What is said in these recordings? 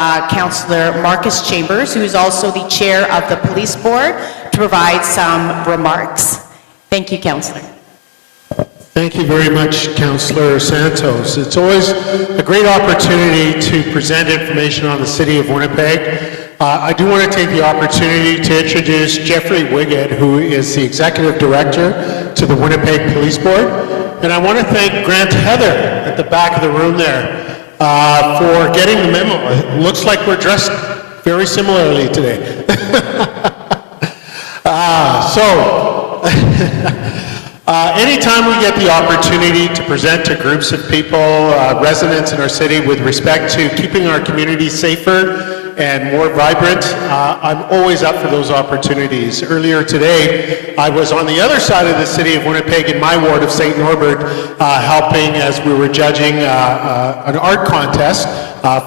Councillor Markus Chambers, who is also the chair of the police board, to provide some remarks. Thank you, Councillor. Thank you very much, Councillor Santos. It's always a great opportunity to present information on the City of Winnipeg. I do want to take the opportunity to introduce Jeffrey Wiggett, who is the Executive Director to the Winnipeg Police Board. And I want to thank Grant Heather at the back of the room there for getting the memo. It looks like we're dressed very similarly today. Anytime we get the opportunity to present to groups of people, residents in our city, with respect to keeping our community safer and more vibrant, I'm always up for those opportunities. Earlier today, I was on the other side of the City of Winnipeg in my ward of St. Norbert, helping as we were judging an art contest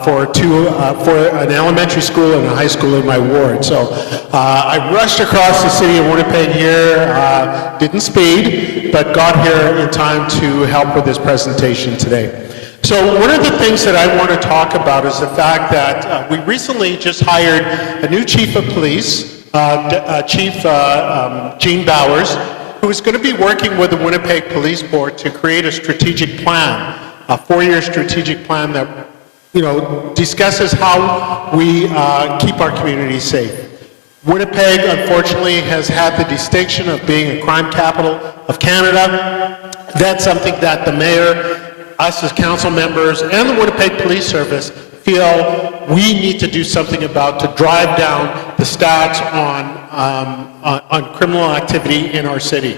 for an elementary school and a high school in my ward. So I rushed across the City of Winnipeg here, didn't speed, but got here in time to help with this presentation today. So one of the things that I want to talk about is the fact that we recently just hired a new chief of police, Chief Gene Bowers, who is going to be working with the Winnipeg Police Board to create a strategic plan, a 4-year strategic plan that discusses how we keep our community safe. Winnipeg, unfortunately, has had the distinction of being a crime capital of Canada. That's something that the mayor, us as council members, and the Winnipeg Police Service feel we need to do something about to drive down the stats on criminal activity in our city.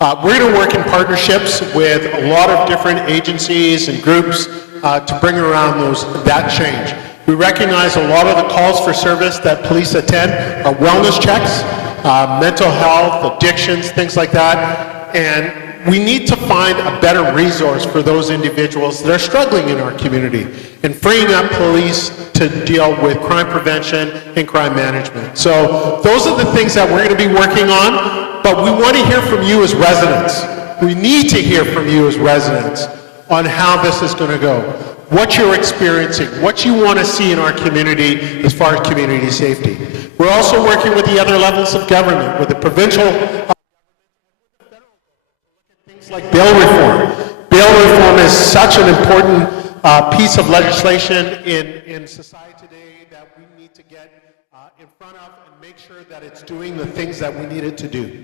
We're going to work in partnerships with a lot of different agencies and groups to bring around that change. We recognize a lot of the calls for service that police attend are wellness checks, mental health, addictions, things like that, and we need to find a better resource for those individuals that are struggling in our community and freeing up police to deal with crime prevention and crime management. So those are the things that we're going to be working on, but we want to hear from you as residents. We need to hear from you as residents on how this is going to go, what you're experiencing, what you want to see in our community as far as community safety. We're also working with the other levels of government, with the provincial like bail reform. Bail reform is such an important piece of legislation in society today that we need to get in front of and make sure that it's doing the things that we need it to do.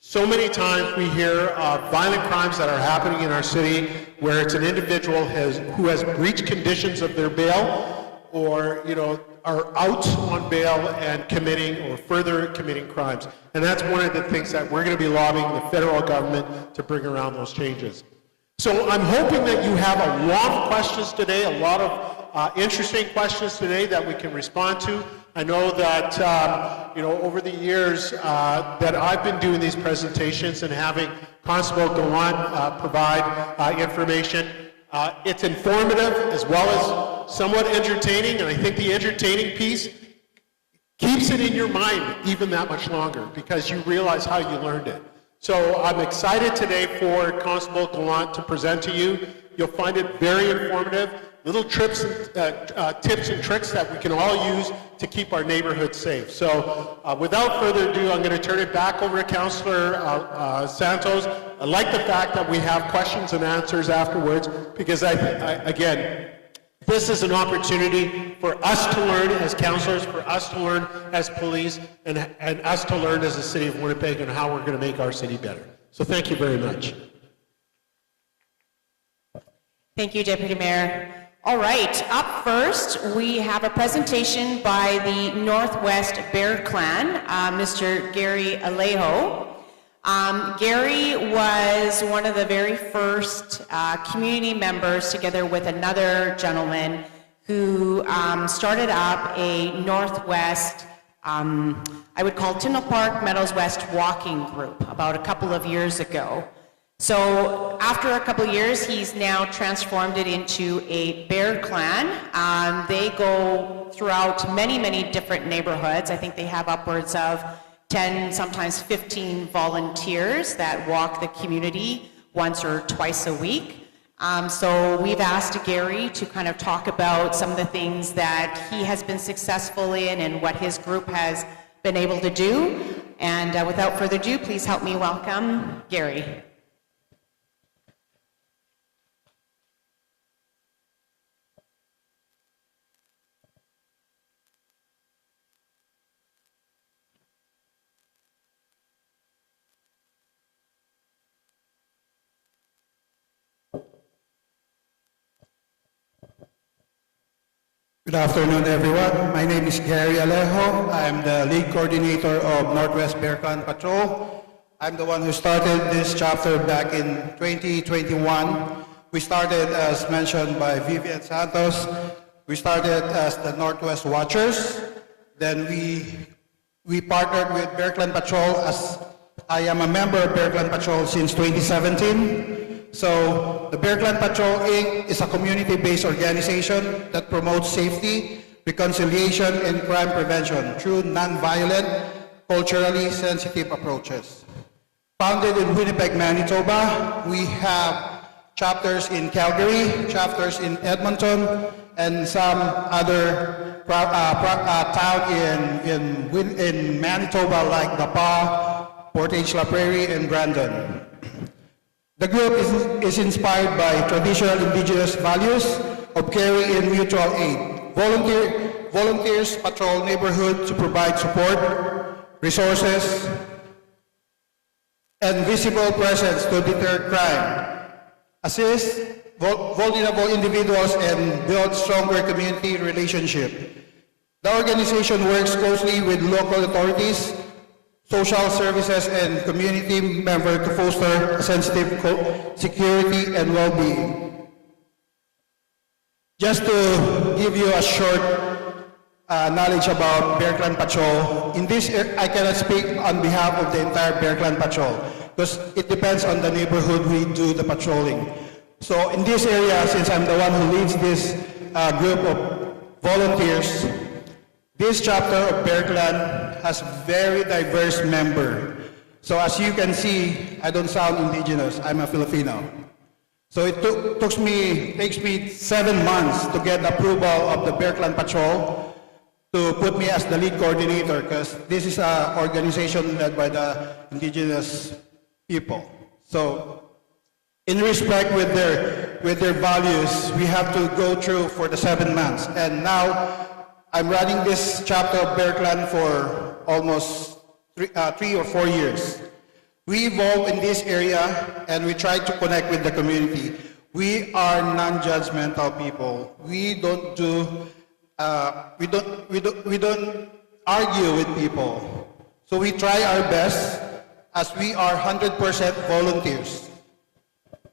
So many times we hear of violent crimes that are happening in our city where it's an individual who has breached conditions of their bail or are out on bail and committing or further committing crimes. And that's one of the things that we're going to be lobbying the federal government to bring around those changes. So I'm hoping that you have a lot of questions today, a lot of interesting questions today that we can respond to. I know that over the years that I've been doing these presentations and having Constable go on provide information, it's informative as well as somewhat entertaining, and I think the entertaining piece keeps it in your mind even that much longer because you realize how you learned it. So I'm excited today for Constable Gallant to present to you. You'll find it very informative, little tips and tricks that we can all use to keep our neighborhood safe. So without further ado, I'm going to turn it back over to Councillor Santos. I like the fact that we have questions and answers afterwards because again, this is an opportunity for us to learn as councillors, for us to learn as police, and us to learn as the City of Winnipeg and how we're going to make our city better. So thank you very much. Thank you, Deputy Mayor. All right, up first, we have a presentation by the Northwest Bear Clan, Mr. Gary Alejo. Gary was one of the very first community members, together with another gentleman, who started up a Northwest, I would call Tyndall Park Meadows West walking group about a couple of years ago. So after a couple of years, he's now transformed it into a bear clan. They go throughout many, many different neighborhoods. I think they have upwards of 10, sometimes 15 volunteers that walk the community once or twice a week. So we've asked Gary to kind of talk about some of the things that he has been successful in and what his group has been able to do. And without further ado, please help me welcome Gary. Good afternoon, everyone. My name is Gary Alejo. I'm the lead coordinator of Northwest Bear Clan Patrol. I'm the one who started this chapter back in 2021. We started, as mentioned by Vivian Santos, we started as the Northwest Watchers. Then we partnered with Bear Clan Patrol, as I am a member of Bear Clan Patrol since 2017. So the Bear Clan Patrol Inc. is a community-based organization that promotes safety, reconciliation, and crime prevention through non-violent, culturally sensitive approaches. Founded in Winnipeg, Manitoba, we have chapters in Calgary, chapters in Edmonton, and some other town in Manitoba like Dapa, Portage La Prairie, and Brandon. The group is inspired by traditional Indigenous values of caring and mutual aid. Volunteers patrol neighborhoods to provide support, resources, and visible presence to deter crime, assist vulnerable individuals, and build stronger community relationships. The organization works closely with local authorities, social services, and community members to foster sensitive security and well-being. Just to give you a short knowledge about Bear Clan Patrol, in this, I cannot speak on behalf of the entire Bear Clan Patrol because it depends on the neighborhood we do the patrolling. So in this area, since I'm the one who leads this group of volunteers, this chapter of Bear Clan has very diverse member. So as you can see, I don't sound Indigenous, I'm a Filipino. So it takes me 7 months to get approval of the Bear Clan Patrol to put me as the lead coordinator, because this is an organization led by the Indigenous people. So in respect with their values, we have to go through for the 7 months. And now I'm running this chapter of Bear Clan for almost 3 or 4 years. We evolve in this area and we try to connect with the community. We are non-judgmental people. We don't argue with people. So we try our best, as we are 100% volunteers.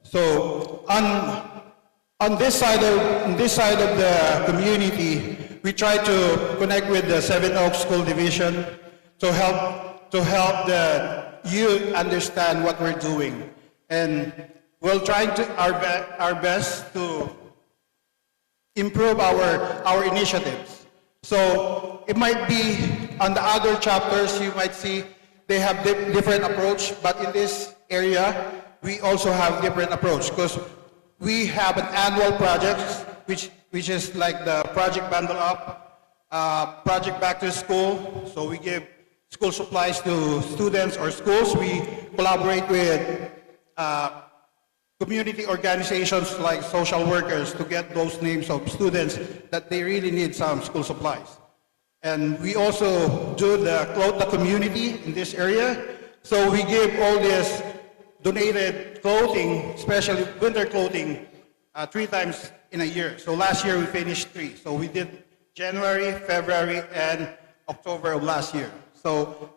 So on this side of the community, we try to connect with the Seven Oaks School Division to help the youth understand what we're doing, and we'll try our best to improve our initiatives. So it might be on the other chapters, you might see they have different approach, but in this area we also have different approach, because we have an annual project which is like the Project Bundle Up, Project Back to School. So we give school supplies to students or schools. We collaborate with community organizations like social workers to get those names of students that they really need some school supplies. And we also do the Clothe the Community in this area. So we give all this donated clothing, especially winter clothing, 3 times in a year. So last year we finished 3. So we did January, February, and October of last year. So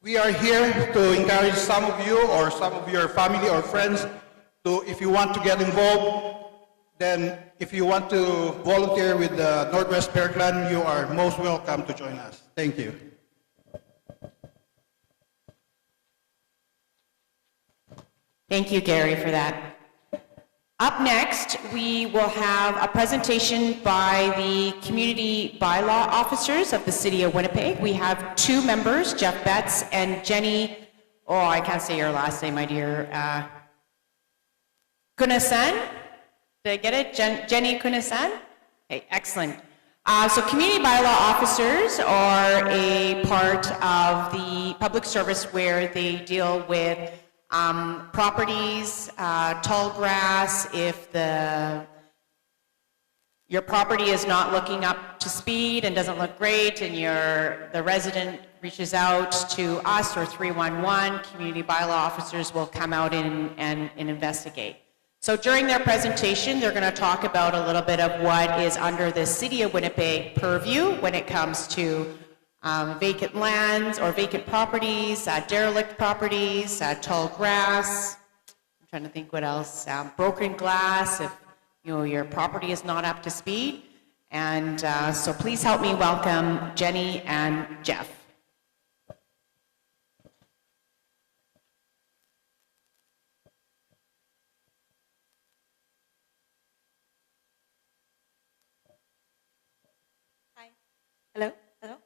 we are here to encourage some of you or some of your family or friends to, if you want to get involved, then if you want to volunteer with the Northwest Bear Clan, you are most welcome to join us. Thank you. Thank you, Gary, for that. Up next, we will have a presentation by the community bylaw officers of the City of Winnipeg. We have 2 members, Jeff Betts and Jenny, oh, I can't say your last name, my dear, Kunasan. Did I get it? Jenny Kunasan? Okay, excellent. So community bylaw officers are a part of the public service where they deal with properties, tall grass, if your property is not looking up to speed and doesn't look great, and the resident reaches out to us or 311, community bylaw officers will come out and investigate. So during their presentation, they're going to talk about a little bit of what is under the City of Winnipeg purview when it comes to vacant lands or vacant properties, derelict properties, tall grass. I'm trying to think what else. Broken glass, if your property is not up to speed. And so please help me welcome Jenny and Jeff. Hi. Hello? Hello?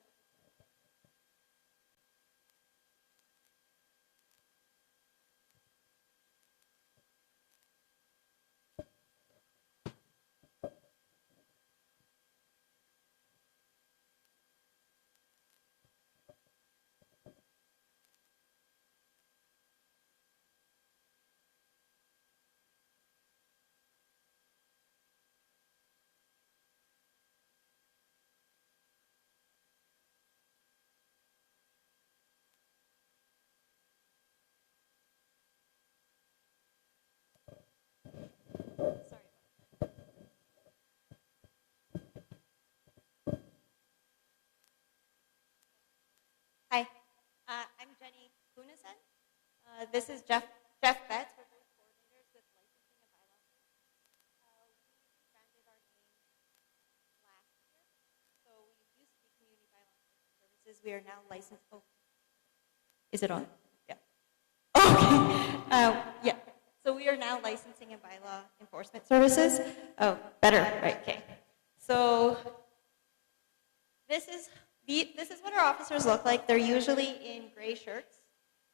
Hi, I'm Jenny Kunasan. This is Jeff Betts. We're both coordinators with licensing and bylaws. We rebranded our name last year. So we used to be Community Bylaw Enforcement Services. We are now licensed. Oh, is it on? Yeah. Okay. Yeah. So we are now licensing and bylaw enforcement services. Oh, better. Right. Okay. So this is what our officers look like. They're usually in gray shirts.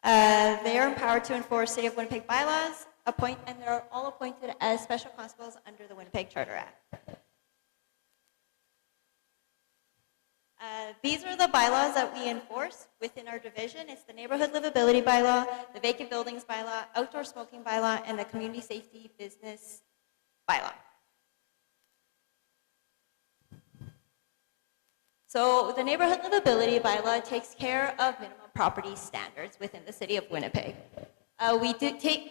They are empowered to enforce City of Winnipeg bylaws, and they're all appointed as special constables under the Winnipeg Charter Act. These are the bylaws that we enforce within our division. It's the Neighborhood Livability Bylaw, the Vacant Buildings Bylaw, Outdoor Smoking Bylaw, and the Community Safety Business Bylaw. So the Neighborhood Livability Bylaw takes care of minimum property standards within the City of Winnipeg. We take care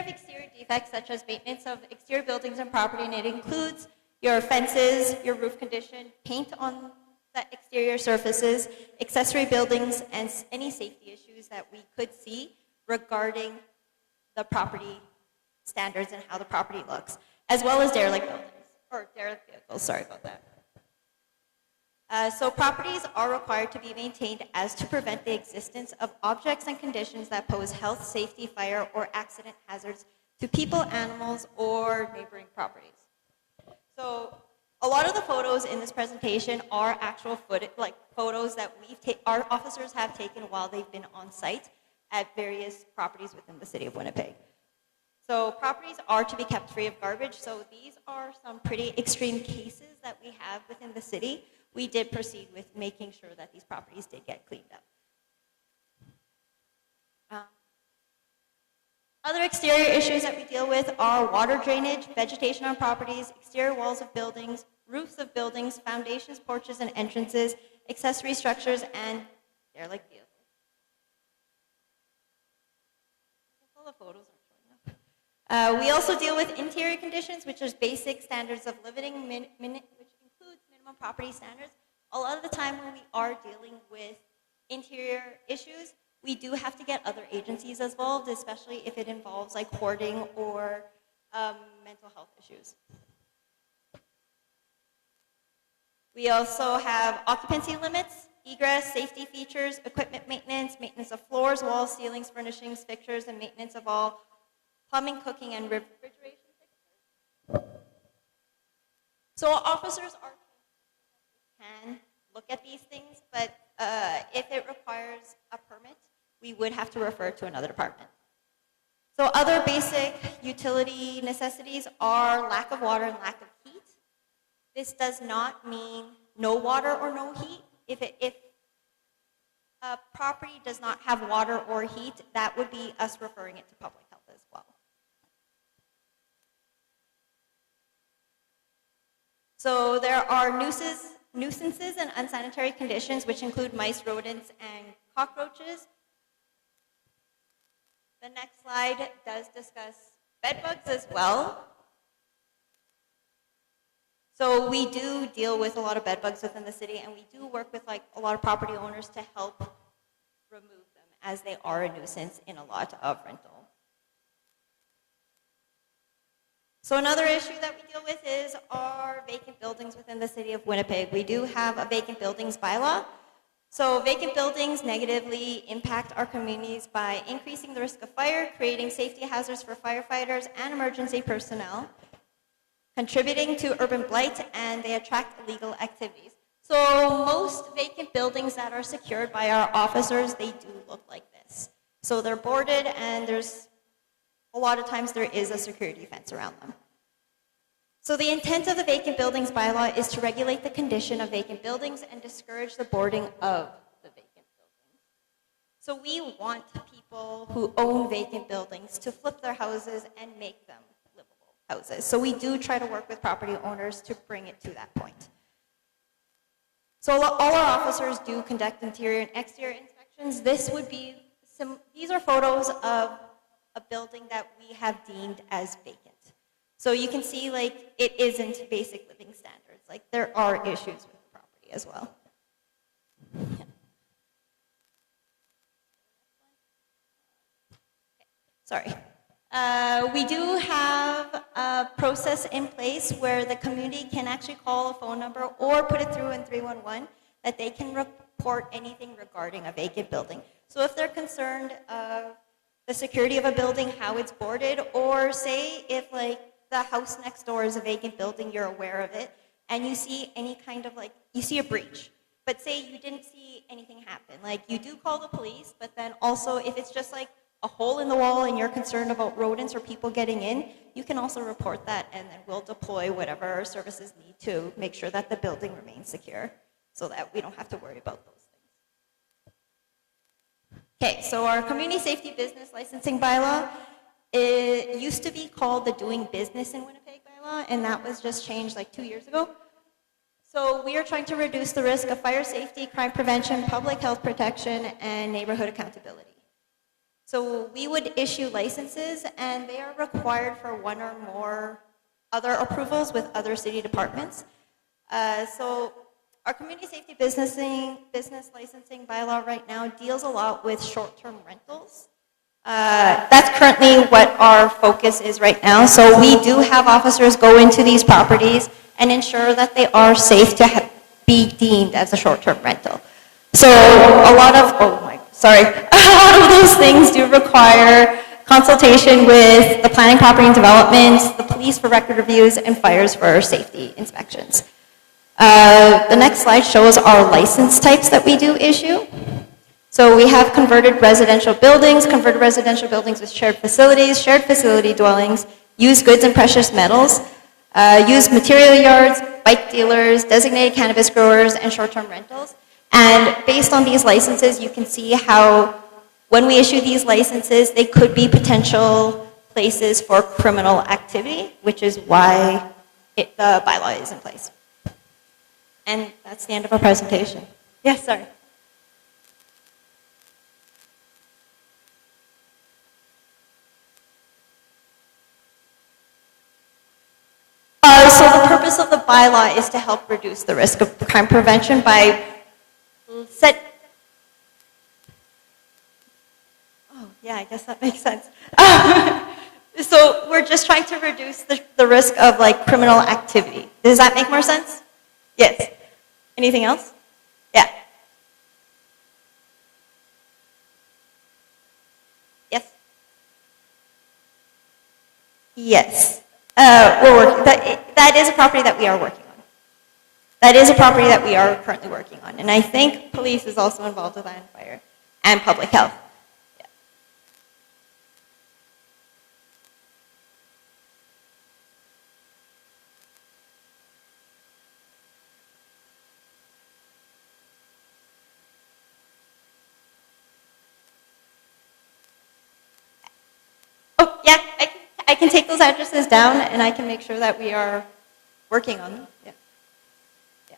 of exterior defects such as maintenance of exterior buildings and property, and it includes your fences, your roof condition, paint on the exterior surfaces, accessory buildings, and any safety issues that we could see regarding the property standards and how the property looks, as well as derelict buildings, or derelict vehicles, sorry about that. So properties are required to be maintained as to prevent the existence of objects and conditions that pose health, safety, fire, or accident hazards to people, animals, or neighboring properties. So a lot of the photos in this presentation are actual photos that our officers have taken while they've been on site at various properties within the City of Winnipeg. So properties are to be kept free of garbage. So these are some pretty extreme cases that we have within the city. We did proceed with making sure that these properties did get cleaned up. Other exterior issues that we deal with are water drainage, vegetation on properties, exterior walls of buildings, roofs of buildings, foundations, porches, and entrances, accessory structures, and derelict vehicles. All the photos aren't showing up. We also deal with interior conditions, which is basic standards of living, which includes minimum property standards. A lot of the time when we are dealing with interior issues, we do have to get other agencies involved, especially if it involves like hoarding or mental health issues. We also have occupancy limits, egress, safety features, equipment maintenance, maintenance of floors, walls, ceilings, furnishings, fixtures, and maintenance of all plumbing, cooking, and refrigeration fixtures. So officers can look at these things, but if it requires a permit, we would have to refer to another department. So other basic utility necessities are lack of water and lack of heat. This does not mean no water or no heat. If a property does not have water or heat, that would be us referring it to public health as well. So there are nuisances and unsanitary conditions, which include mice, rodents, and cockroaches. The next slide does discuss bed bugs as well. So we do deal with a lot of bed bugs within the city, and we do work with a lot of property owners to help remove them, as they are a nuisance in a lot of rental. So another issue that we deal with is our vacant buildings within the city of Winnipeg. We do have a vacant buildings bylaw. So vacant buildings negatively impact our communities by increasing the risk of fire, creating safety hazards for firefighters and emergency personnel, contributing to urban blight, and they attract illegal activities. So most vacant buildings that are secured by our officers, they do look like this. So they're boarded, and there's a lot of times there is a security fence around them. So the intent of the vacant buildings bylaw is to regulate the condition of vacant buildings and discourage the boarding of the vacant buildings. So we want people who own vacant buildings to flip their houses and make them livable houses. So we do try to work with property owners to bring it to that point. So all our officers do conduct interior and exterior inspections. These are photos of a building that we have deemed as vacant. So you can see it isn't basic living standards. There are issues with the property as well. Yeah. Sorry. We do have a process in place where the community can actually call a phone number or put it through in 311 that they can report anything regarding a vacant building. So if they're concerned of the security of a building, how it's boarded, or say if the house next door is a vacant building, you're aware of it, and you see any kind of you see a breach, but say you didn't see anything happen. You do call the police, but then also if it's just a hole in the wall and you're concerned about rodents or people getting in, you can also report that, and then we'll deploy whatever our services need to make sure that the building remains secure so that we don't have to worry about those things. Okay, so our community safety business licensing bylaw, it used to be called the Doing Business in Winnipeg bylaw, and that was just changed 2 years ago. So we are trying to reduce the risk of fire safety, crime prevention, public health protection, and neighborhood accountability. So we would issue licenses, and they are required for one or more other approvals with other city departments. So our community safety business licensing bylaw right now deals a lot with short-term rentals. That's currently what our focus is right now. So we do have officers go into these properties and ensure that they are safe to be deemed as a short-term rental. So a lot of those things do require consultation with the planning, property and development, the police for record reviews, and fires for safety inspections. The next slide shows our license types that we do issue. So we have converted residential buildings with shared facility dwellings, used goods and precious metals, used material yards, bike dealers, designated cannabis growers, and short-term rentals. And based on these licenses, you can see how when we issue these licenses, they could be potential places for criminal activity, which is why the bylaw is in place. And that's the end of our presentation. Yes, sorry. So the purpose of the bylaw is to help reduce the risk of crime prevention by I guess that makes sense. So we're just trying to reduce the risk of criminal activity. Does that make more sense? Yes. Anything else? Yeah. Yes. Yes. We're working. That is a property that we are working on. That is a property that we are currently working on, and I think police is also involved with that and fire and public health. Oh, yeah, I can take those addresses down and I can make sure that we are working on them. Yeah. Yeah.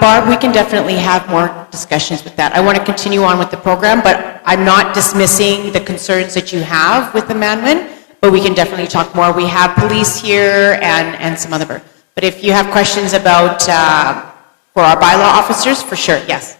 Barb, we can definitely have more discussions with that. I want to continue on with the program, but I'm not dismissing the concerns that you have with the amendment, but we can definitely talk more. We have police here and some other, but if you have questions about, for our bylaw officers, for sure, yes.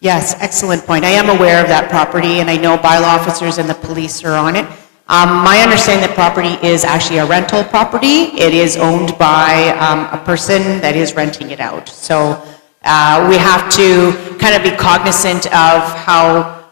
Yes, excellent point. I am aware of that property, and I know bylaw officers and the police are on it. My understanding that property is actually a rental property. It is owned by a person that is renting it out. So we have to kind of be cognizant of how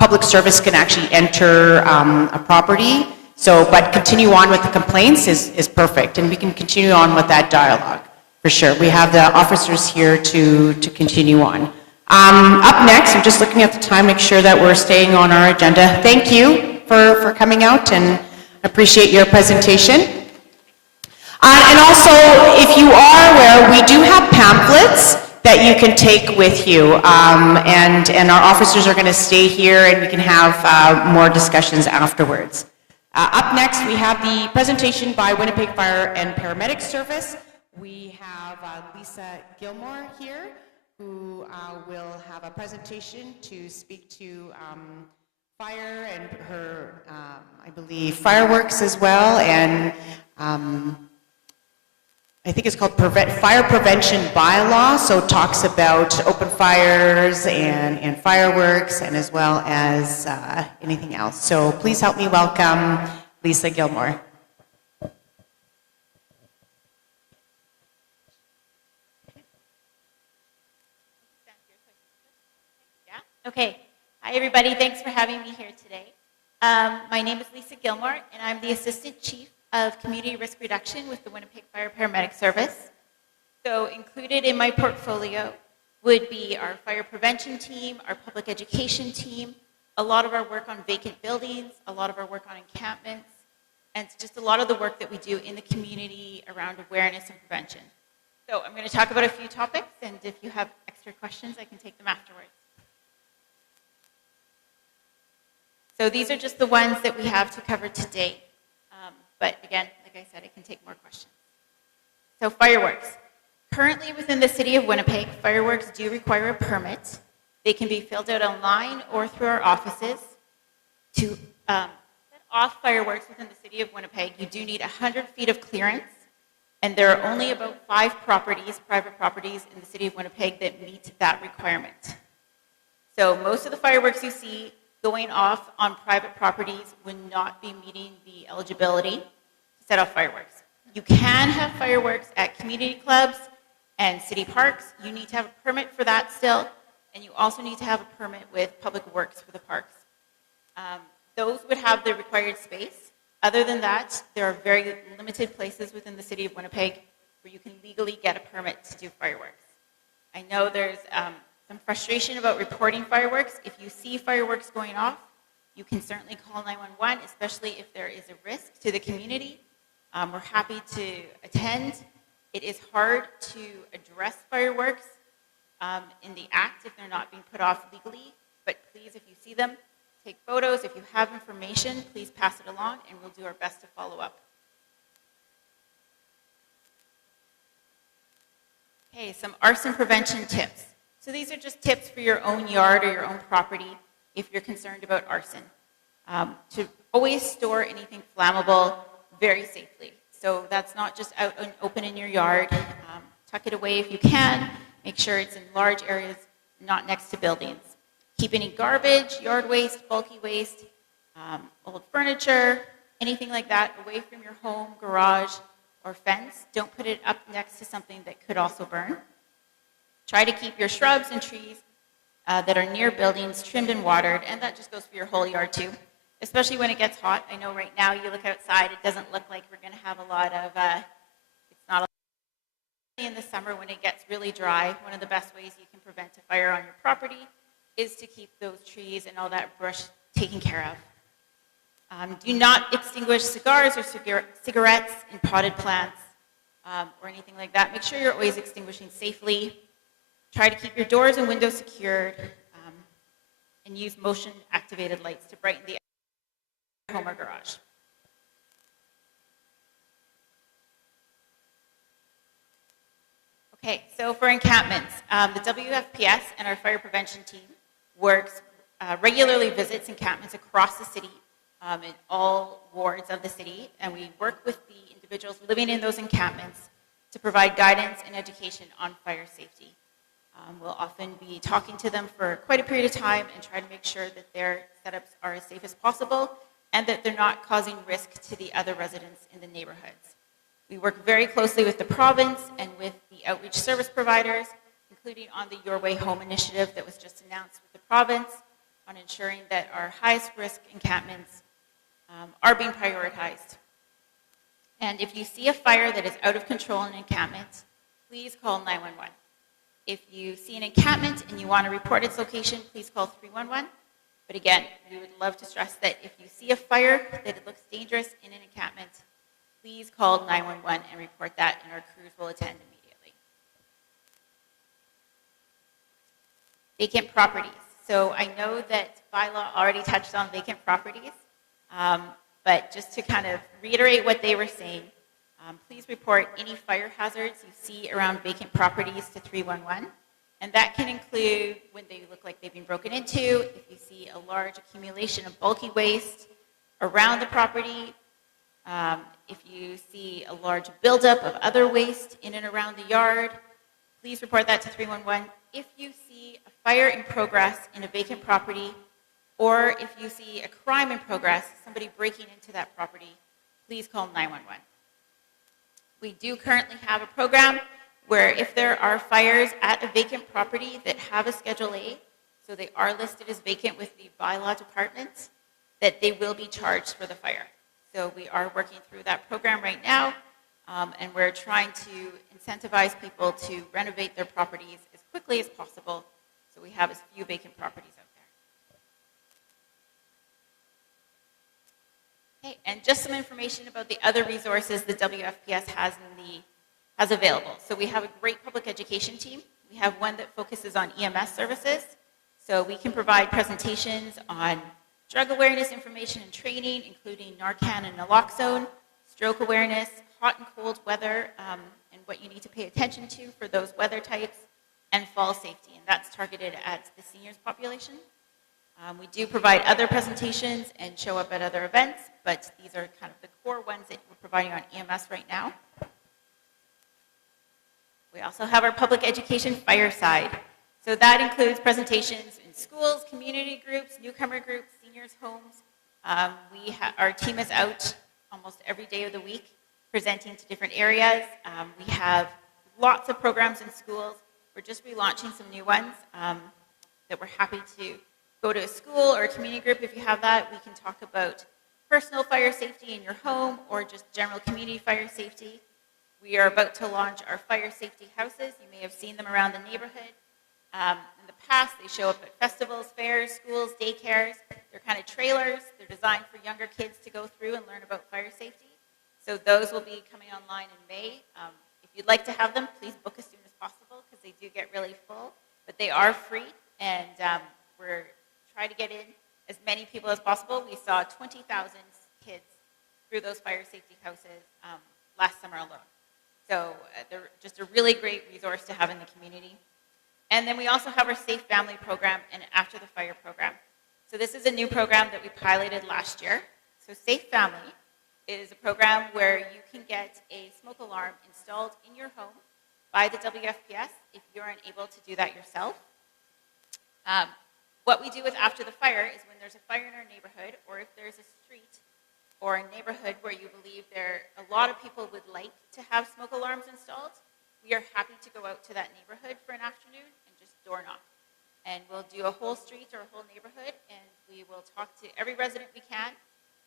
public service can actually enter a property. So, but continue on with the complaints is perfect, and we can continue on with that dialogue, for sure. We have the officers here to continue on. Up next, I'm just looking at the time, make sure that we're staying on our agenda. Thank you for coming out, and appreciate your presentation. And also, if you are aware, we do have pamphlets that you can take with you, and our officers are going to stay here, and we can have more discussions afterwards. Up next, we have the presentation by Winnipeg Fire and Paramedics Service. We have Lisa Gilmore here, who will have a presentation to speak to fire and her, I believe, fireworks as well, and I think it's called Fire Prevention Bylaw, so it talks about open fires and fireworks, and as well as anything else. So please help me welcome Lisa Gilmore. Okay. Hi, everybody. Thanks for having me here today. My name is Lisa Gilmore, and I'm the Assistant Chief of Community Risk Reduction with the Winnipeg Fire Paramedic Service. So included in my portfolio would be our fire prevention team, our public education team, a lot of our work on vacant buildings, a lot of our work on encampments, and just a lot of the work that we do in the community around awareness and prevention. So I'm going to talk about a few topics, and if you have extra questions, I can take them afterwards. So these are just the ones that we have to cover today. But again, like I said, I can take more questions. So fireworks. Currently within the city of Winnipeg, fireworks do require a permit. They can be filled out online or through our offices. To off fireworks within the city of Winnipeg, you do need 100 feet of clearance, and there are only about 5 properties, private properties in the city of Winnipeg that meet that requirement. So most of the fireworks you see going off on private properties would not be meeting the eligibility to set off fireworks. You can have fireworks at community clubs and city parks. You need to have a permit for that still, and you also need to have a permit with Public Works for the parks. Those would have the required space. Other than that, there are very limited places within the city of Winnipeg where you can legally get a permit to do fireworks. I know there's some frustration about reporting fireworks. If you see fireworks going off, you can certainly call 911, especially if there is a risk to the community. We're happy to attend. It is hard to address fireworks in the act if they're not being put off legally, but please, if you see them, take photos. If you have information, please pass it along, and we'll do our best to follow up. Okay, some arson prevention tips. So these are just tips for your own yard or your own property if you're concerned about arson. To always store anything flammable very safely. So that's not just out and open in your yard. Tuck it away if you can. Make sure it's in large areas, not next to buildings. Keep any garbage, yard waste, bulky waste, old furniture, anything like that away from your home, garage, or fence. Don't put it up next to something that could also burn. Try to keep your shrubs and trees that are near buildings trimmed and watered, and that just goes for your whole yard too, especially when it gets hot. I know right now you look outside, it doesn't look like we're going to have a lot of, it's not a in the summer when it gets really dry. One of the best ways you can prevent a fire on your property is to keep those trees and all that brush taken care of. Do not extinguish cigars or cigarettes in potted plants or anything like that. Make sure you're always extinguishing safely. Try to keep your doors and windows secured and use motion-activated lights to brighten the home or garage. Okay, so for encampments, the WFPS and our fire prevention team regularly visits encampments across the city in all wards of the city, and we work with the individuals living in those encampments to provide guidance and education on fire safety. We'll often be talking to them for quite a period of time and try to make sure that their setups are as safe as possible and that they're not causing risk to the other residents in the neighborhoods. We work very closely with the province and with the outreach service providers, including on the Your Way Home initiative that was just announced with the province on ensuring that our highest risk encampments are being prioritized. And if you see a fire that is out of control in an encampment, please call 911. If you see an encampment and you want to report its location, please call 311. But again, we would love to stress that if you see a fire that it looks dangerous in an encampment, please call 911 and report that, and our crews will attend immediately. Vacant properties. So I know that Bylaw already touched on vacant properties, but just to kind of reiterate what they were saying, please report any fire hazards you see around vacant properties to 311. And that can include when they look like they've been broken into, if you see a large accumulation of bulky waste around the property, if you see a large buildup of other waste in and around the yard, please report that to 311. If you see a fire in progress in a vacant property, or if you see a crime in progress, somebody breaking into that property, please call 911. We do currently have a program where if there are fires at a vacant property that have a Schedule A, so they are listed as vacant with the bylaw department, that they will be charged for the fire. So we are working through that program right now, and we're trying to incentivize people to renovate their properties as quickly as possible so we have as few vacant properties out there. Okay, and just some information about the other resources the WFPS has available. So we have a great public education team. We have one that focuses on EMS services. So we can provide presentations on drug awareness information and training, including Narcan and naloxone, stroke awareness, hot and cold weather, and what you need to pay attention to for those weather types, and fall safety. And that's targeted at the seniors population. We do provide other presentations and show up at other events, but these are kind of the core ones that we're providing on EMS right now. We also have our public education fireside. So that includes presentations in schools, community groups, newcomer groups, seniors' homes. Our team is out almost every day of the week presenting to different areas. We have lots of programs in schools. We're just relaunching some new ones that we're happy to go to a school or a community group. If you have that, we can talk about personal fire safety in your home or just general community fire safety. We are about to launch our fire safety houses. You may have seen them around the neighborhood. In the past, they show up at festivals, fairs, schools, daycares. They're kind of trailers. They're designed for younger kids to go through and learn about fire safety. So those will be coming online in May. If you'd like to have them, please book as soon as possible because they do get really full. But they are free, and we're trying to get in as many people as possible. We saw 20,000 kids through those fire safety houses last summer alone. So they're just a really great resource to have in the community. And then we also have our Safe Family program and After the Fire program. So this is a new program that we piloted last year. So Safe Family is a program where you can get a smoke alarm installed in your home by the WFPS if you're unable to do that yourself. What we do with After the Fire is when there's a fire in our neighborhood, or if there's a street or a neighborhood where you believe a lot of people would like to have smoke alarms installed, we are happy to go out to that neighborhood for an afternoon and just door knock. And we'll do a whole street or a whole neighborhood, and we will talk to every resident we can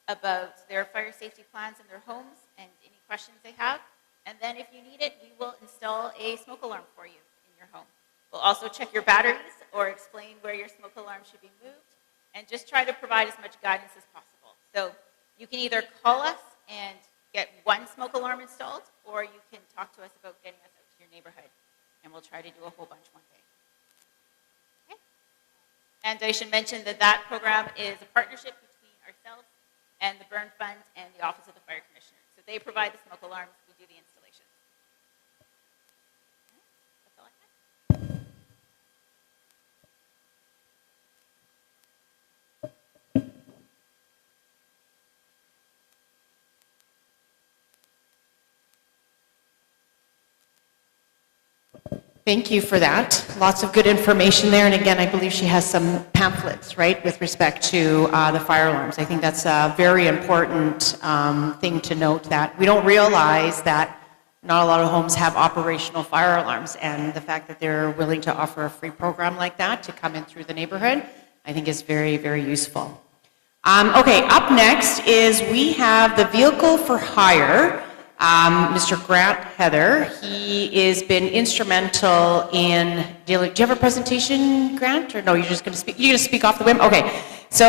about their fire safety plans in their homes and any questions they have. And then if you need it, we will install a smoke alarm for you in your home. We'll also check your batteries or explain where your smoke alarm should be moved and just try to provide as much guidance as possible. So you can either call us and get one smoke alarm installed, or you can talk to us about getting us out to your neighborhood, and we'll try to do a whole bunch one day. Okay. And I should mention that that program is a partnership between ourselves and the Burn Fund and the Office of the Fire Commissioner. So they provide the smoke alarms, we do the installation. That's all I have. Thank you for that. Lots of good information there. And again, I believe she has some pamphlets, right, with respect to the fire alarms. I think that's a very important thing to note, that we don't realize that not a lot of homes have operational fire alarms. And the fact that they're willing to offer a free program like that to come in through the neighborhood, I think is very, very useful. Okay, up next is we have the vehicle for hire. Mr. Grant Heather, he has been instrumental in dealing. Do you have a presentation, Grant, or no? You're just going to speak. You're going to speak off the whim. Okay. So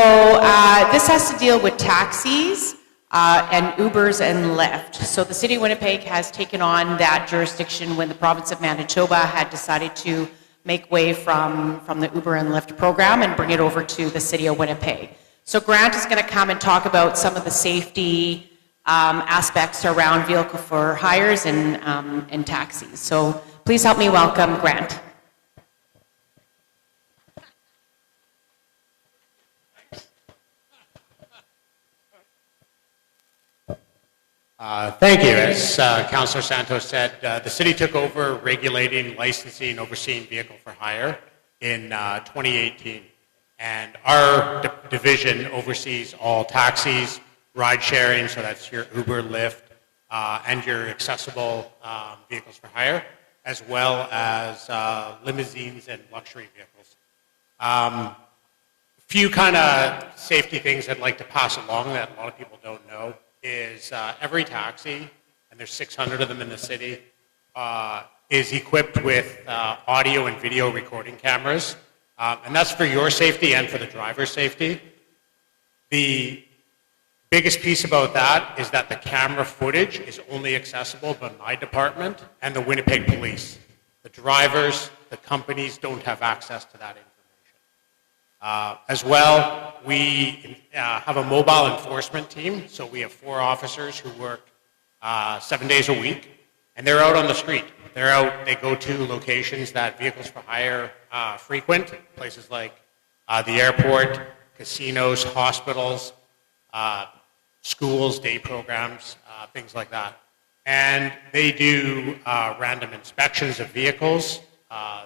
this has to deal with taxis and Ubers and Lyft. So the City of Winnipeg has taken on that jurisdiction when the province of Manitoba had decided to make way from the Uber and Lyft program and bring it over to the City of Winnipeg. So Grant is going to come and talk about some of the safety aspects around vehicle for hires and taxis. So please help me welcome Grant. Thank you. As Councillor Santos said, the city took over regulating, licensing, and overseeing vehicle for hire in 2018. And our division oversees all taxis, ride sharing, so that's your Uber, Lyft, and your accessible vehicles for hire, as well as limousines and luxury vehicles. Few kind of safety things I'd like to pass along that a lot of people don't know is every taxi, and there's 600 of them in the city, is equipped with audio and video recording cameras. And that's for your safety and for the driver's safety. The biggest piece about that is that the camera footage is only accessible by my department and the Winnipeg Police. The drivers, the companies don't have access to that information. As well, we have a mobile enforcement team, so we have 4 officers who work 7 days a week, and they're out on the street. They go to locations that vehicles for hire frequent, places like the airport, casinos, hospitals, schools, day programs, things like that. And they do random inspections of vehicles.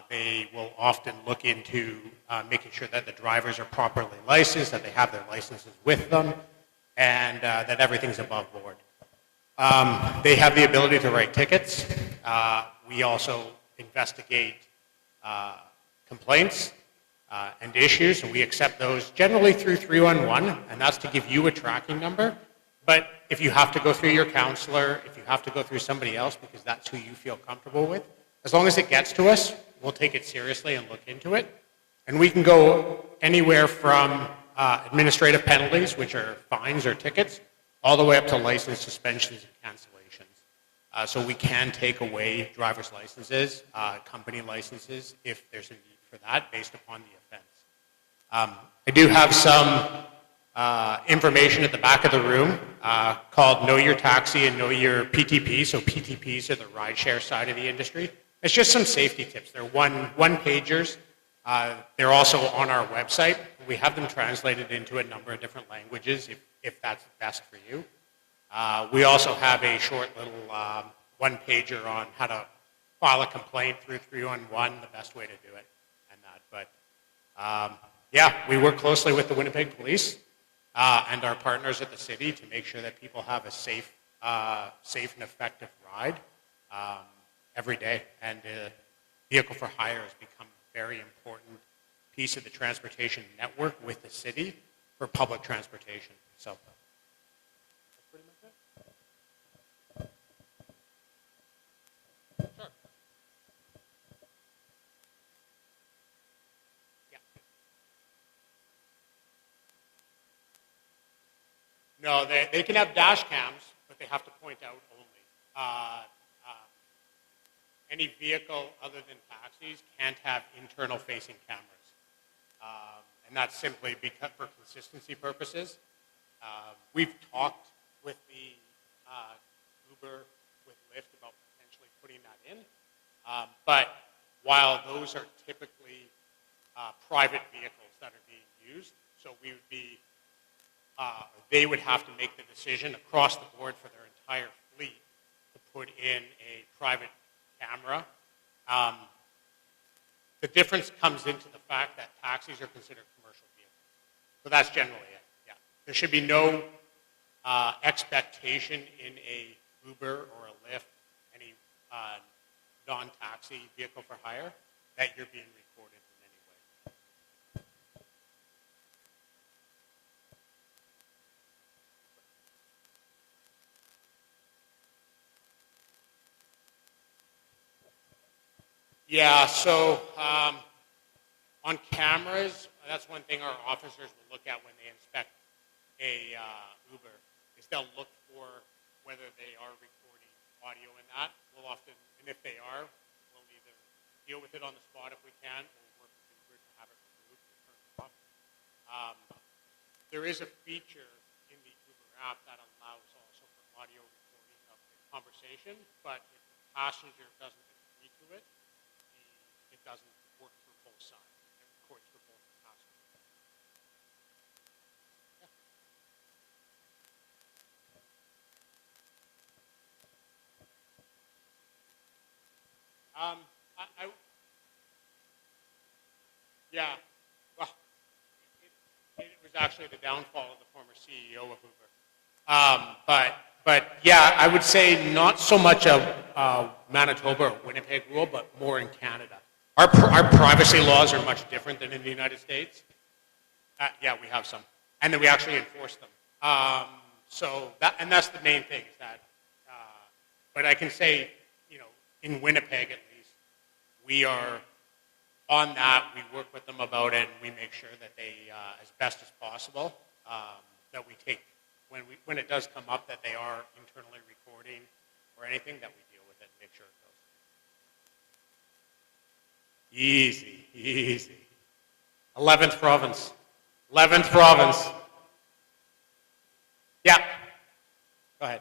They will often look into making sure that the drivers are properly licensed, that they have their licenses with them, and that everything's above board. They have the ability to write tickets. We also investigate complaints and issues, and we accept those generally through 311, and that's to give you a tracking number. But if you have to go through your counselor, if you have to go through somebody else because that's who you feel comfortable with, as long as it gets to us, we'll take it seriously and look into it. And we can go anywhere from administrative penalties, which are fines or tickets, all the way up to license suspensions and cancellations. So we can take away driver's licenses, company licenses, if there's a need for that based upon the offense. I do have some information at the back of the room called Know Your Taxi and Know Your PTP. So PTPs are the rideshare side of the industry. It's just some safety tips. They're one-pagers. They're also on our website. We have them translated into a number of different languages if that's best for you. We also have a short little one-pager on how to file a complaint through 311, the best way to do it, and that. But yeah, we work closely with the Winnipeg Police and our partners at the city to make sure that people have a safe and effective ride every day. And vehicle for hire has become a very important piece of the transportation network with the city for public transportation. So that's pretty much it. Sure. Yeah. No, they can have dash cams, but they have to point out only. Any vehicle other than taxis can't have internal facing cameras. And that's simply because for consistency purposes. We've talked with the Uber, with Lyft about potentially putting that in. But while those are typically private vehicles that are being used, so we would be, they would have to make the decision across the board for their entire fleet to put in a private camera. The difference comes into the fact that taxis are considered commercial vehicles. So that's generally it, yeah. There should be no expectation in a Uber or a Lyft, any non-taxi vehicle for hire, that you're being recorded in any way. Yeah, so on cameras, that's one thing our officers will look at when they inspect a Uber, is they'll look for whether they are recording audio in that. We'll often, and if they are, we'll either deal with it on the spot if we can, or work with Uber to have it removed or turned off. There is a feature in the Uber app that allows also for audio recording of the conversation, but if the passenger doesn't agree to it, it doesn't work for both sides. It records for both passengers. Yeah. Yeah. Well, it was actually the downfall of the former CEO of Uber. But yeah, I would say not so much a Manitoba or Winnipeg rule, but more in Canada. Our privacy laws are much different than in the United States. Yeah, we have some, and then we actually enforce them. And that's the main thing is that. But I can say, in Winnipeg at least, we are on that. We work with them about it, and we make sure that they, as best as possible, that we take when it does come up that they are internally recording or anything, that we deal with it and make sure it goes. Easy, easy. 11th province. 11th province. Yeah. Go ahead.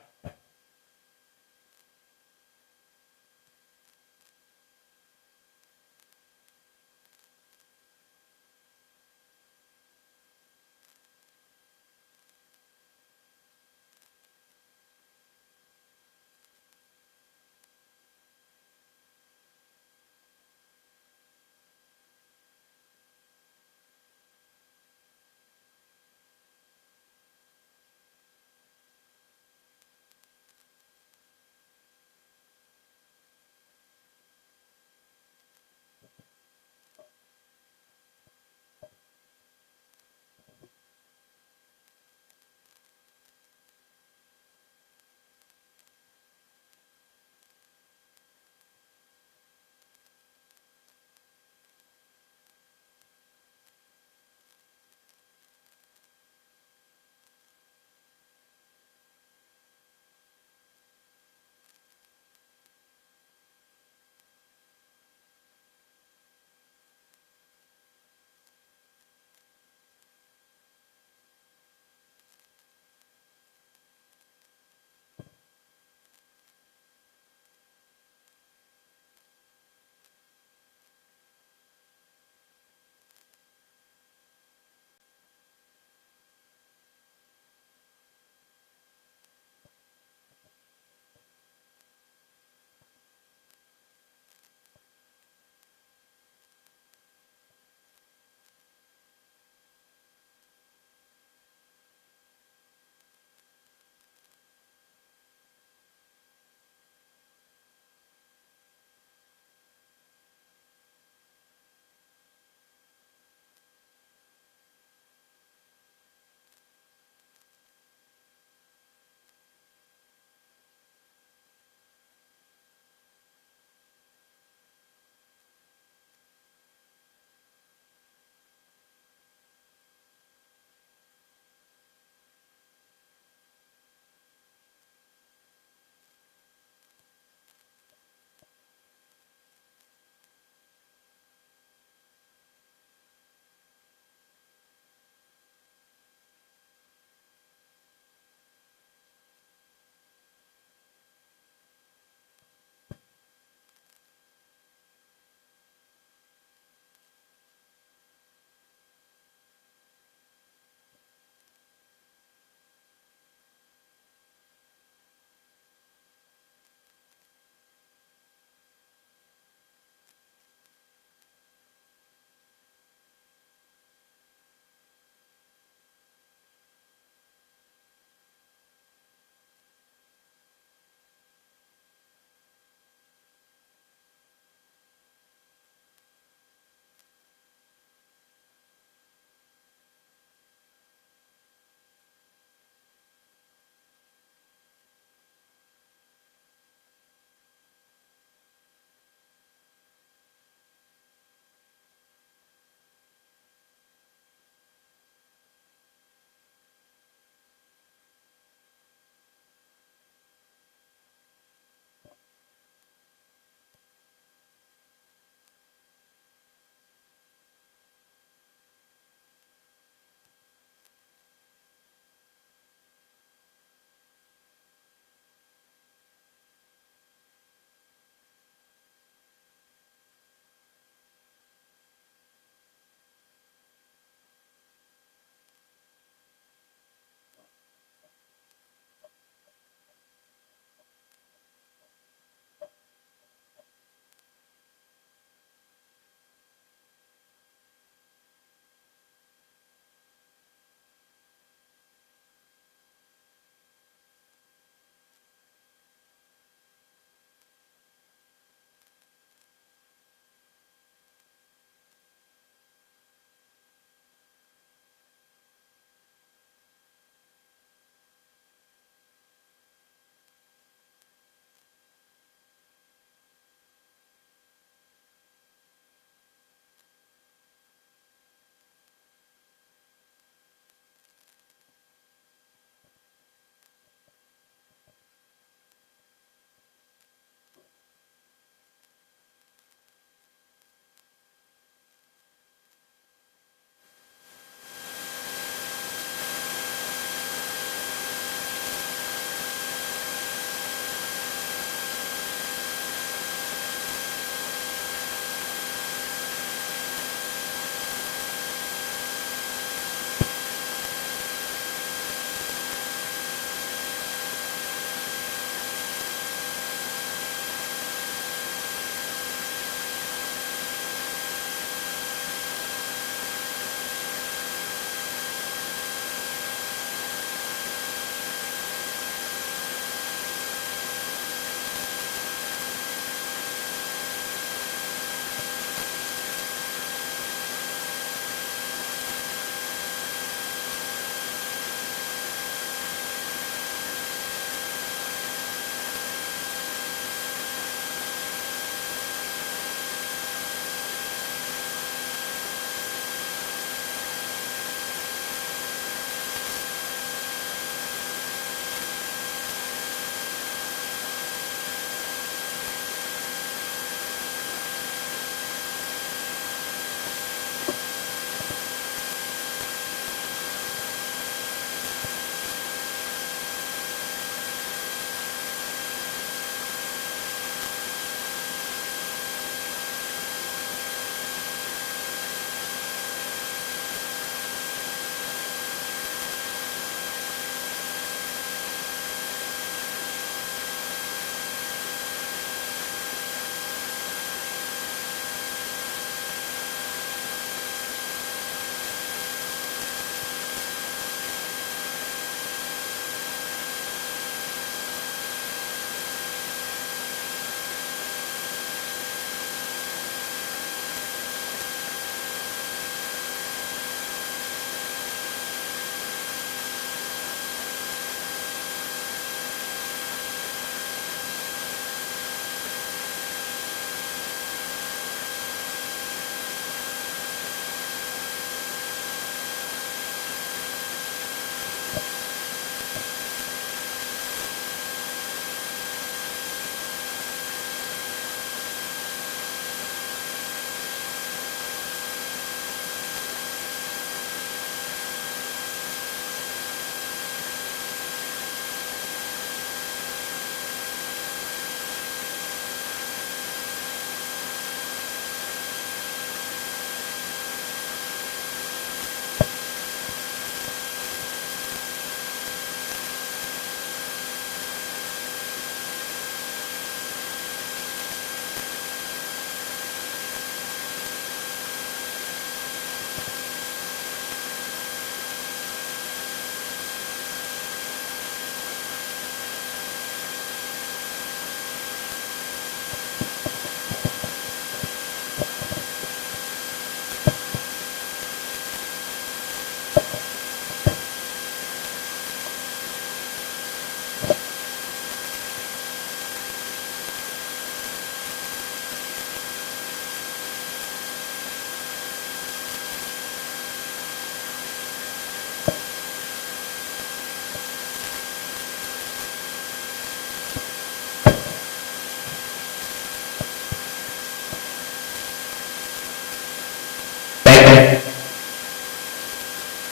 today.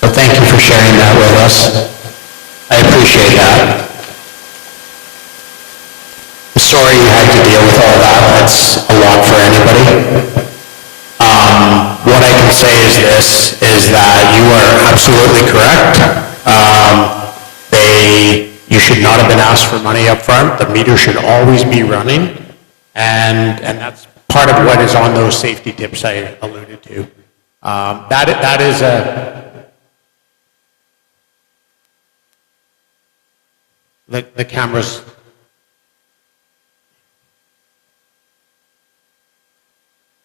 So thank you for sharing that with us. I appreciate that. I'm sorry you had to deal with all that. That's a lot for anybody. What I can say is this, is that you are absolutely correct. You should not have been asked for money up front. The meter should always be running. And that's part of what is on those safety tips I alluded to. That is the cameras.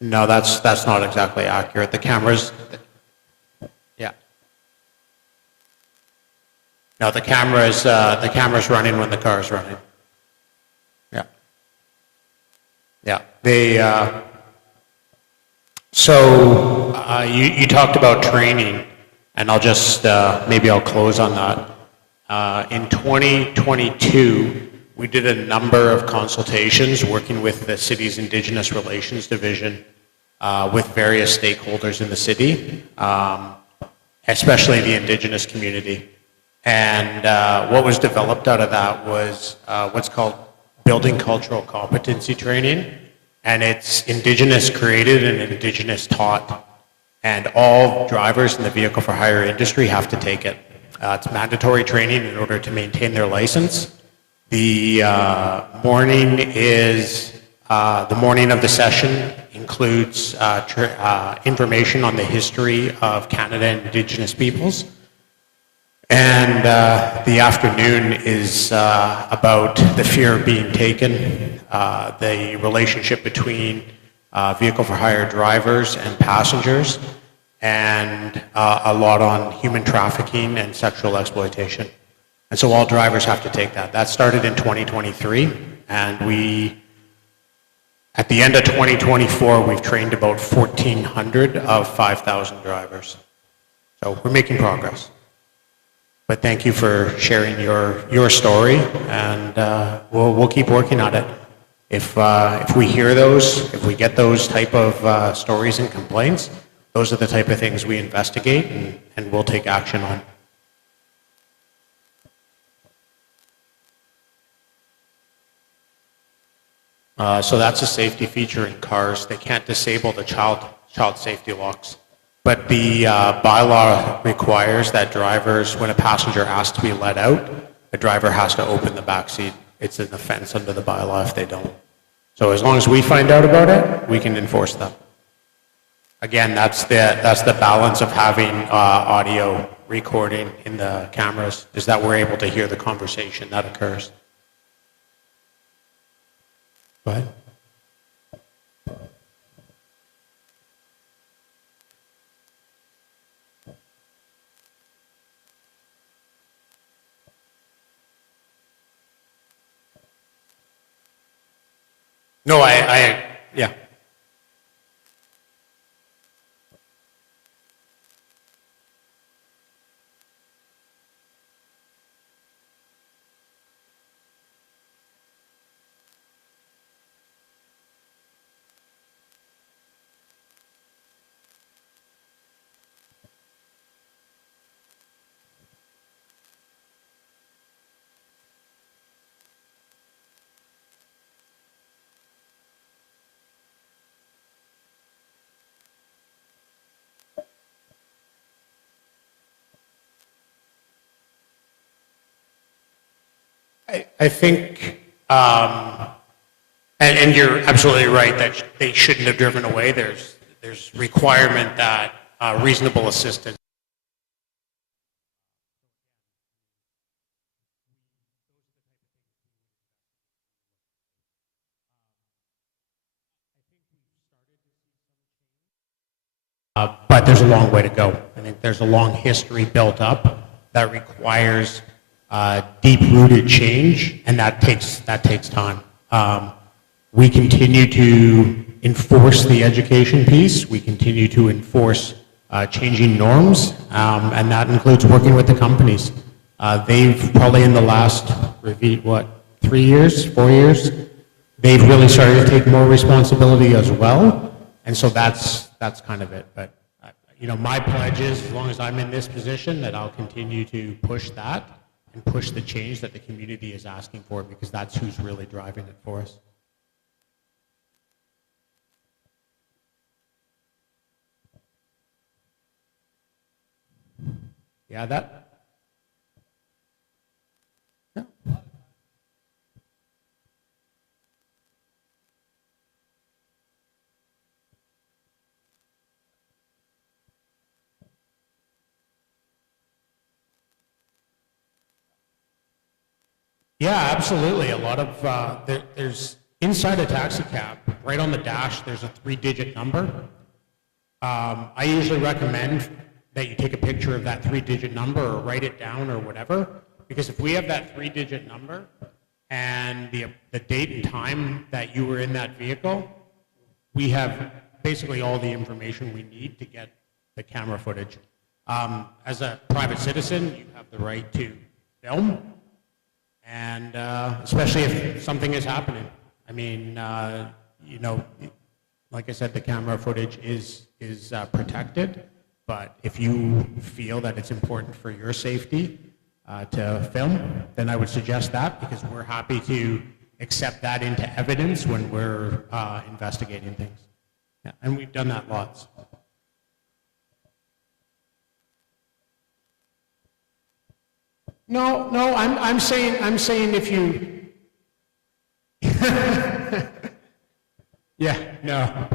No, that's not exactly accurate. The cameras, yeah. No, the camera's running when the car's running. Yeah. Yeah. You talked about training, and I'll just maybe I'll close on that. In 2022, we did a number of consultations working with the city's Indigenous Relations Division with various stakeholders in the city, especially the Indigenous community. And what was developed out of that was what's called Building Cultural Competency Training, and it's Indigenous created and Indigenous taught. And all drivers in the vehicle for hire industry have to take it. It's mandatory training in order to maintain their license. The morning of the session includes information on the history of Canada and Indigenous peoples. And the afternoon is about the fear of being taken, the relationship between vehicle for hire drivers and passengers, and a lot on human trafficking and sexual exploitation. And so all drivers have to take that. That started in 2023, and at the end of 2024, we've trained about 1,400 of 5,000 drivers. So we're making progress. But thank you for sharing your story, and we'll keep working on it. If we hear those, if we get those type of stories and complaints, those are the type of things we investigate and we'll take action on. So that's a safety feature in cars. They can't disable the child safety locks. But the bylaw requires that drivers, when a passenger asks to be let out, the driver has to open the back seat. It's an offense under the bylaw if they don't. So as long as we find out about it, we can enforce them. Again, that's the balance of having audio recording in the cameras, is that we're able to hear the conversation that occurs. Go ahead. No, yeah. I think, and you're absolutely right that they shouldn't have driven away. There's requirement that reasonable assistance. But there's a long way to go. I think there's a long history built up that requires deep-rooted change, and that takes time. We continue to enforce the education piece. We continue to enforce changing norms, and that includes working with the companies. They've probably in the last, 3 years, 4 years, they've really started to take more responsibility as well, and so that's kind of it. But my pledge is, as long as I'm in this position, that I'll continue to push that and push the change that the community is asking for, because that's who's really driving it for us. Yeah, that. Yeah. Yeah, absolutely. A lot of, there's, inside a taxi cab, right on the dash, there's a 3-digit number. I usually recommend that you take a picture of that 3-digit number or write it down or whatever, because if we have that 3-digit number and the date and time that you were in that vehicle, we have basically all the information we need to get the camera footage. As a private citizen, you have the right to film, and especially if something is happening. I mean, like I said, the camera footage is protected, but if you feel that it's important for your safety to film, then I would suggest that, because we're happy to accept that into evidence when we're investigating things. Yeah, and we've done that lots. No, I'm saying if you. Yeah, no.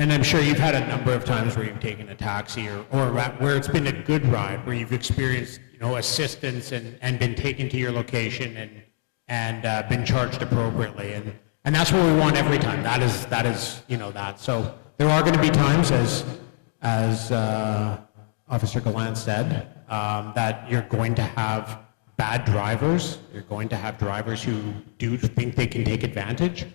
And I'm sure you've had a number of times where you've taken a taxi or where it's been a good ride, where you've experienced, assistance and been taken to your location and been charged appropriately. And that's what we want every time. That is that. So there are going to be times, as Officer Gallant said, that you're going to have bad drivers. You're going to have drivers who do think they can take advantage.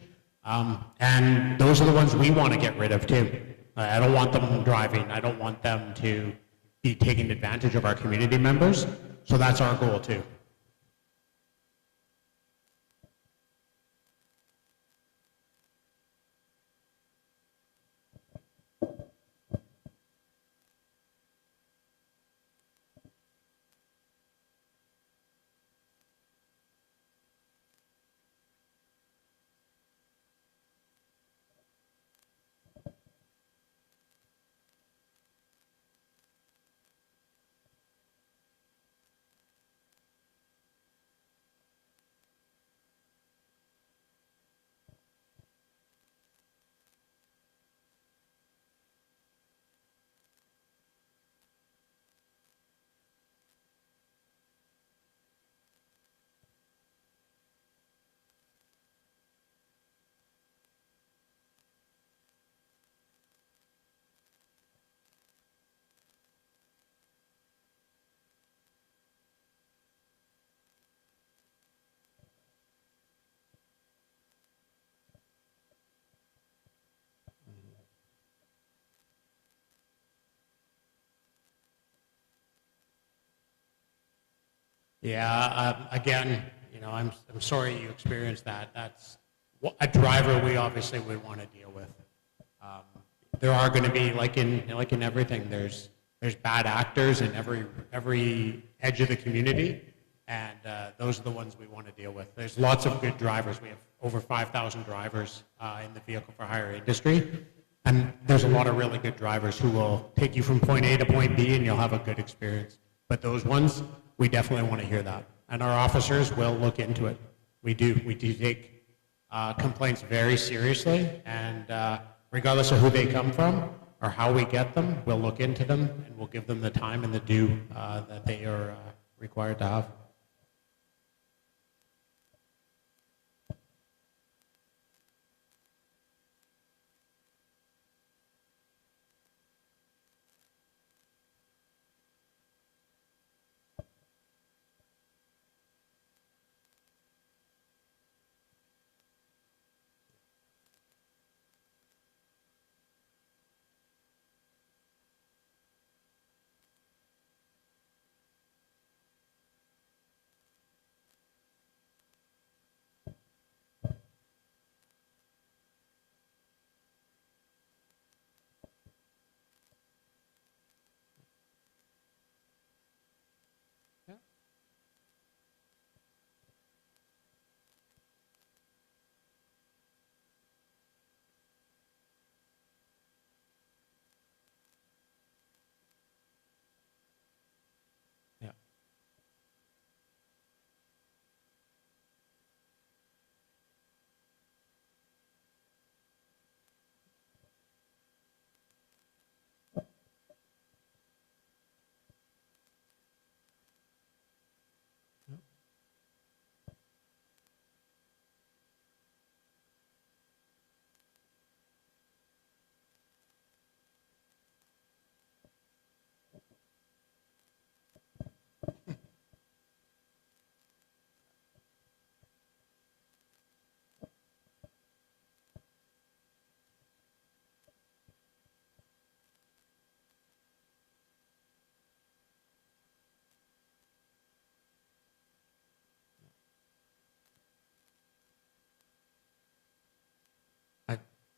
And those are the ones we want to get rid of too. I don't want them driving. I don't want them to be taking advantage of our community members. So that's our goal too. Yeah, again, I'm sorry you experienced that. That's a driver we obviously would want to deal with. There are going to be, like in everything, there's bad actors in every edge of the community, and those are the ones we want to deal with. There's lots of good drivers. We have over 5,000 drivers in the vehicle for hire industry, and there's a lot of really good drivers who will take you from point A to point B, and you'll have a good experience. But those ones, we definitely want to hear that, and our officers will look into it. We do take complaints very seriously, and regardless of who they come from or how we get them, we'll look into them and we'll give them the time and the due that they are required to have.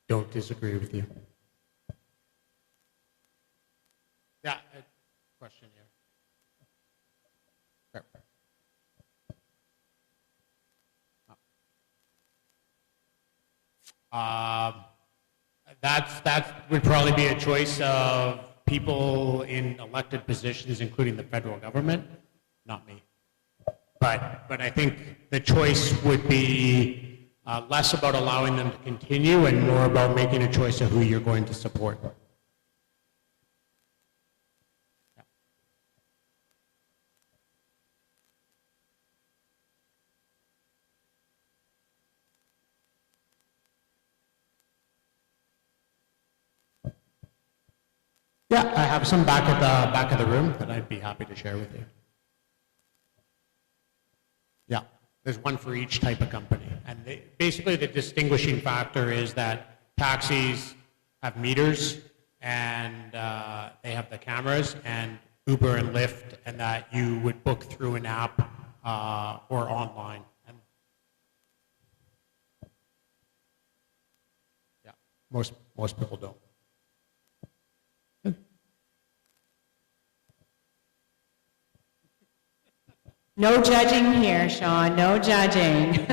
don't disagree with you. Yeah, question here. That would probably be a choice of people in elected positions, including the federal government, not me. But I think the choice would be less about allowing them to continue and more about making a choice of who you're going to support. Yeah, I have some back of the room that I'd be happy to share with you. Yeah, there's one for each type of company. And basically the distinguishing factor is that taxis have meters and they have the cameras, and Uber and Lyft, and that you would book through an app or online. And yeah, most people don't. No judging here, Sean, no judging.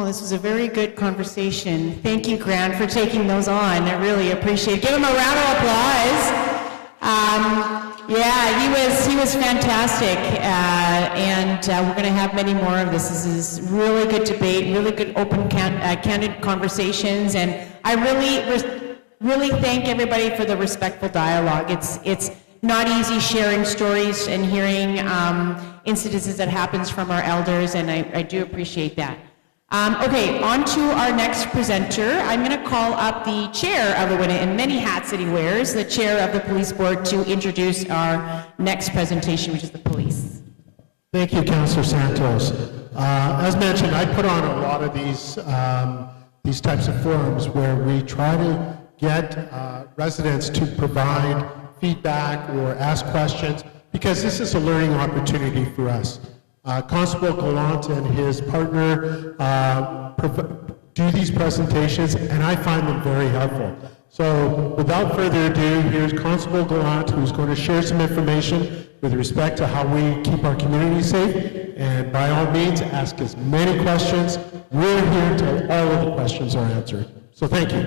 Oh, this was a very good conversation. Thank you, Grant, for taking those on. I really appreciate it. Give him a round of applause. Yeah, he was fantastic, and we're going to have many more of this. This is really good debate, really good open, candid conversations, and I really thank everybody for the respectful dialogue. It's not easy sharing stories and hearing incidences that happens from our elders, and I do appreciate that. Okay, on to our next presenter. I'm going to call up the chair of the Winnipeg, and many hats that he wears, the chair of the police board, to introduce our next presentation, which is the police. Thank you, Councillor Santos. As mentioned, I put on a lot of these types of forums where we try to get residents to provide feedback or ask questions, because this is a learning opportunity for us. Constable Gallant and his partner do these presentations, and I find them very helpful. So without further ado, here's Constable Gallant, who's going to share some information with respect to how we keep our community safe, and by all means, ask as many questions. We're here until all of the questions are answered. So thank you.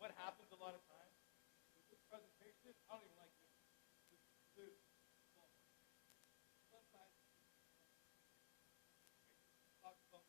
What happens a lot of times is this presentation, I don't even like this. Sometimes talk about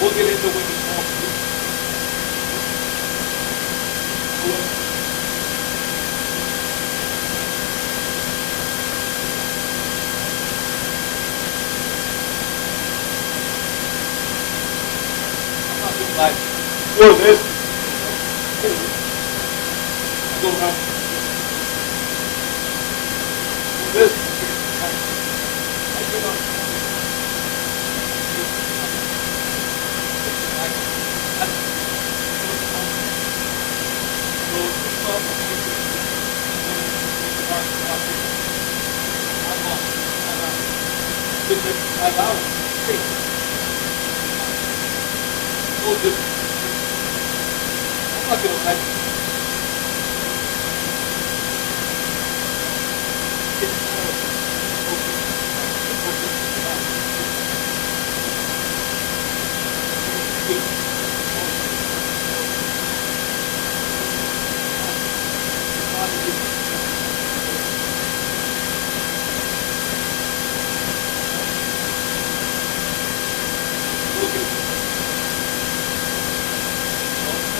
we'll get into when it's all For this, I go around. For this, I get on. I'm out. Hey. No different. I'm not going to hide.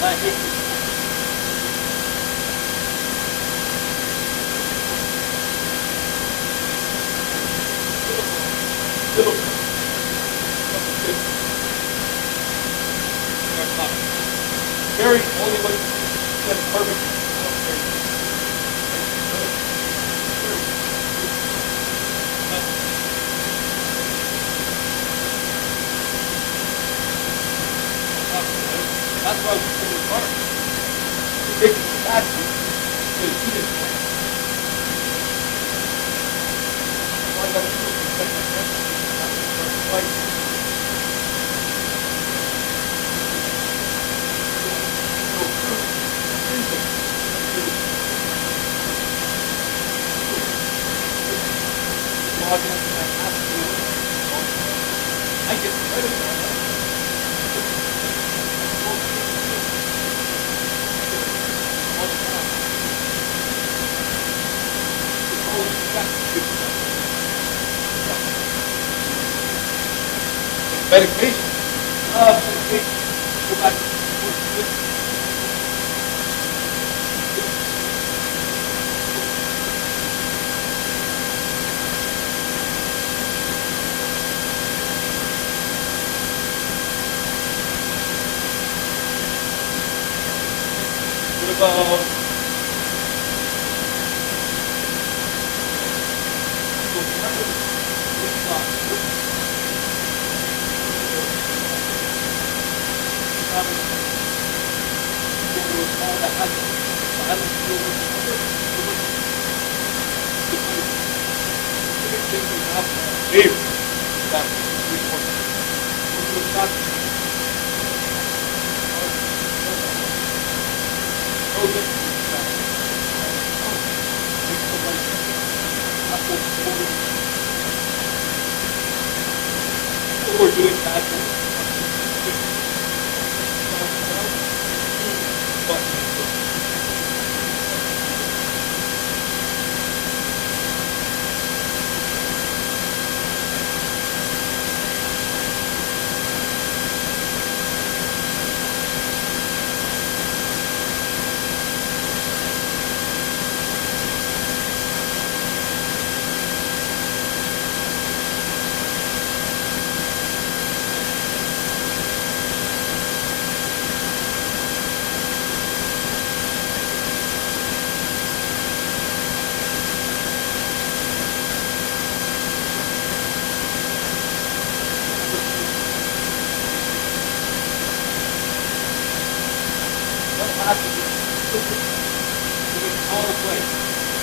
I hate this. Little. Very only way that's perfect. That's why we put it apart. We're taking the bad food to the heated point. All I gotta do is set my temperature and have to start fighting. I get credit for that. Medication. Medication. Go back to what about we're doing bad things.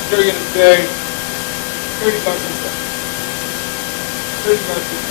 They're going to say 30 bucks a day. 30 bucks a day.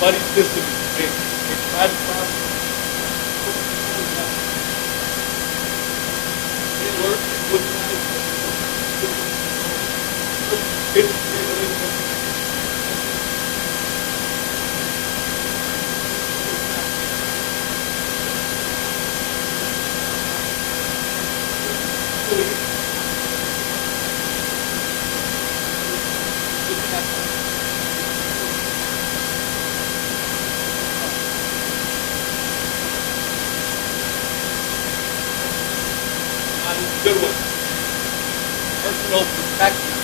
buddy system. They try to cross. They alert with good one. Personal protection.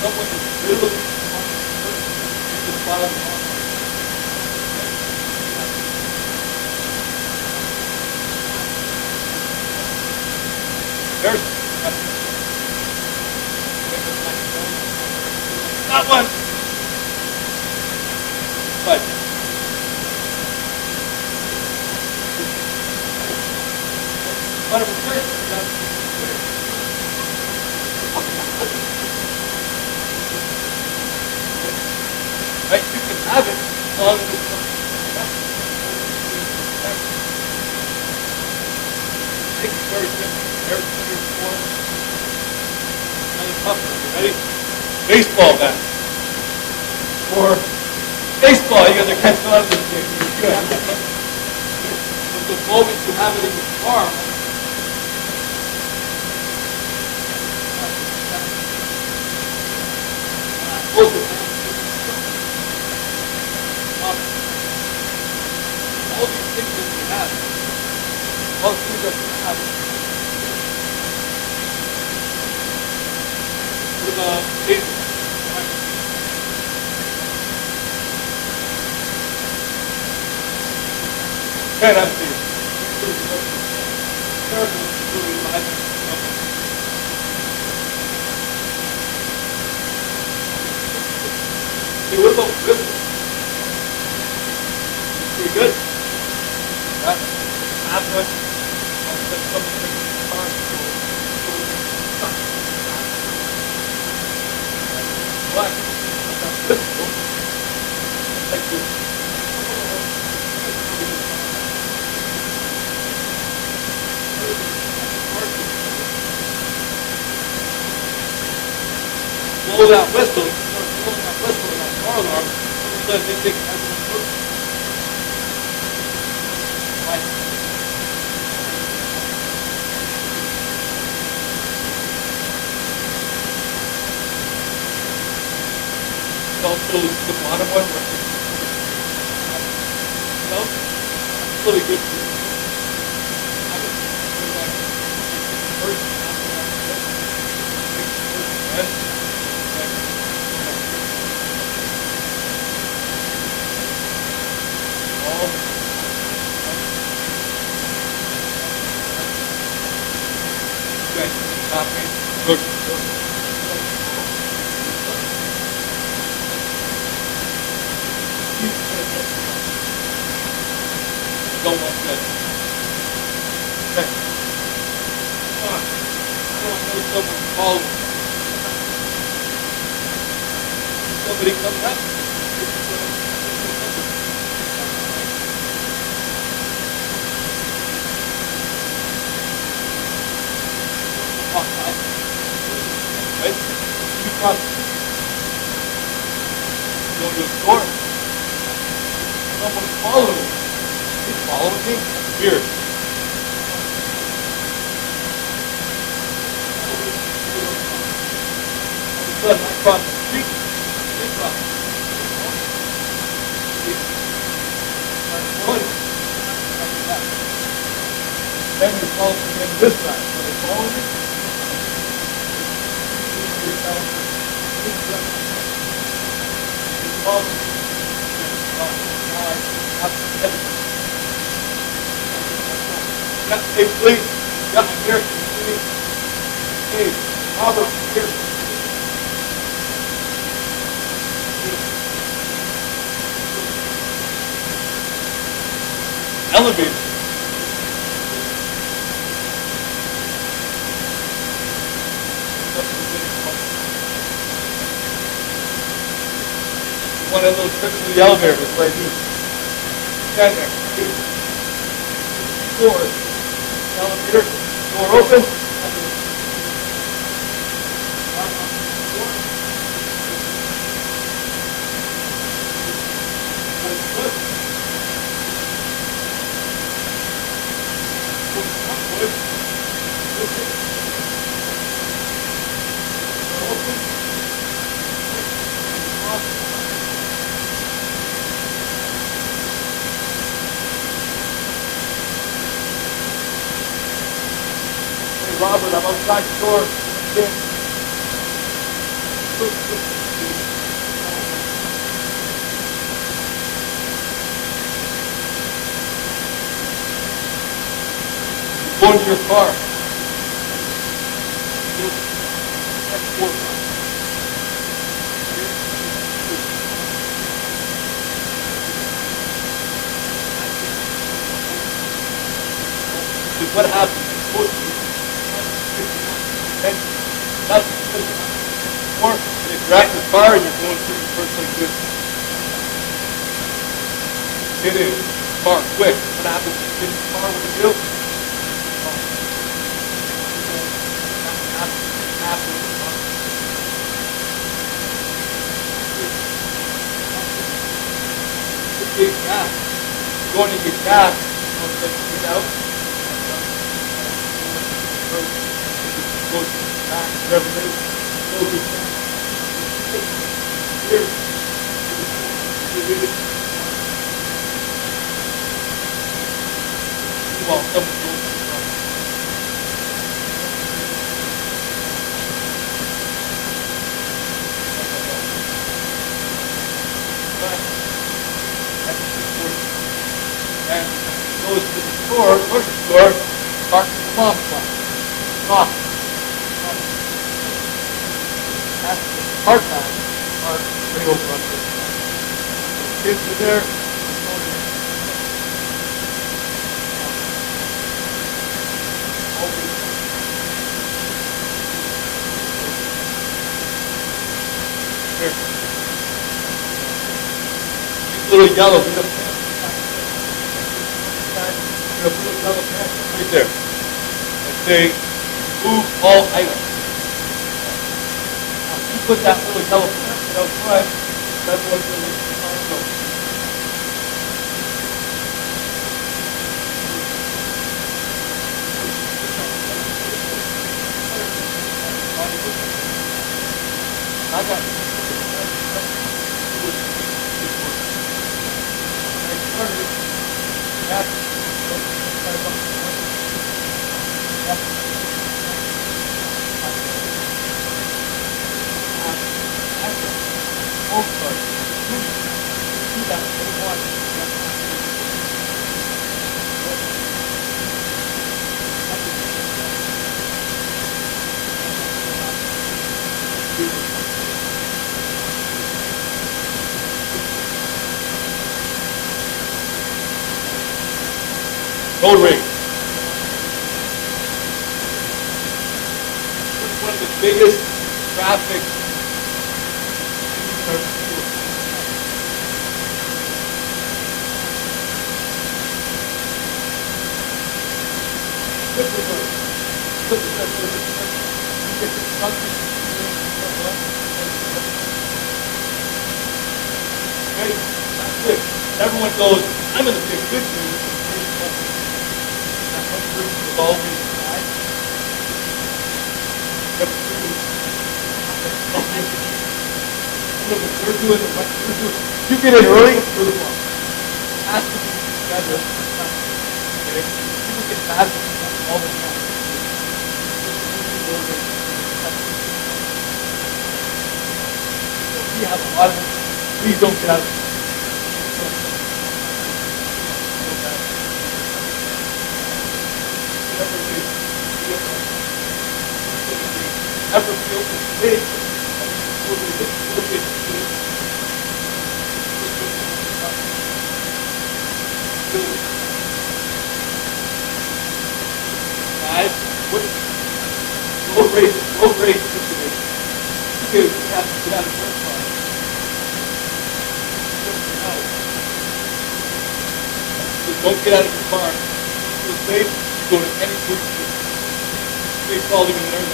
Someone is literally just bottom line. There's that one. But of return, right? You can have it as long as it's not. Take it very simple. Everything is formed. Kind of tough. You ready? Baseball bat. Or baseball, you got to catch on to this thing. You have to. But the moment you have it in the car, hold it. All these things that we have, all the things that we have, with the basic, can't have these. Okay, what about whistles? Pretty good. That half one. I'll set something in the car. But that whistle, like this. Blow that whistle. Blowing that whistle in that car alarm. All of a sudden, they think everyone's working. Also, the bottom one, no, that's really good for you. Don't want that. Okay. I don't know someone called. Somebody comes up. Right? You cross. Go to a store. Someone's following you. He's following me? Weird. All of a sudden, I cross the street. They cross the street. Then you're following me on this side. So they're following me. Hey, please. Yeah, I'm here. Hey, Robert, here. Elevator. One of those trips to the elevator is right here. Stand there. Doors. Elevator. Door open. Robert, I'm outside the door. Go into your car. What happens? That's or if you're at your car and you're going through the first like this. Get in. Car, quick. What happens if you get in the car? What do you do? Gas. Going to get gas. Get out. Go back, whatever it is. Go to here. While someone goes to the front. And goes to the store, grocery store, parks in the mom's spot. Stop. Part-time are way over on this. Kids are there. Here. These little yellow, we don't have little yellow pants right there. That say, move all items. Put that little yellow plastic out front, that's what's going to make the car go. I got it. Road rage. It's one of the biggest traffic. Okay, that's it. Everyone goes, I'm going to be a good news. That one group is always bad. They're doing the right thing. You get in early, through the block. It has to be together. Okay? People get bad all the time. at the bottom. Please don't get out of it. Ever feel this big? Guys, road rage situation. You have to get out of your car. Just don't get out of your car. Feel safe. Go to any police station. They call even there.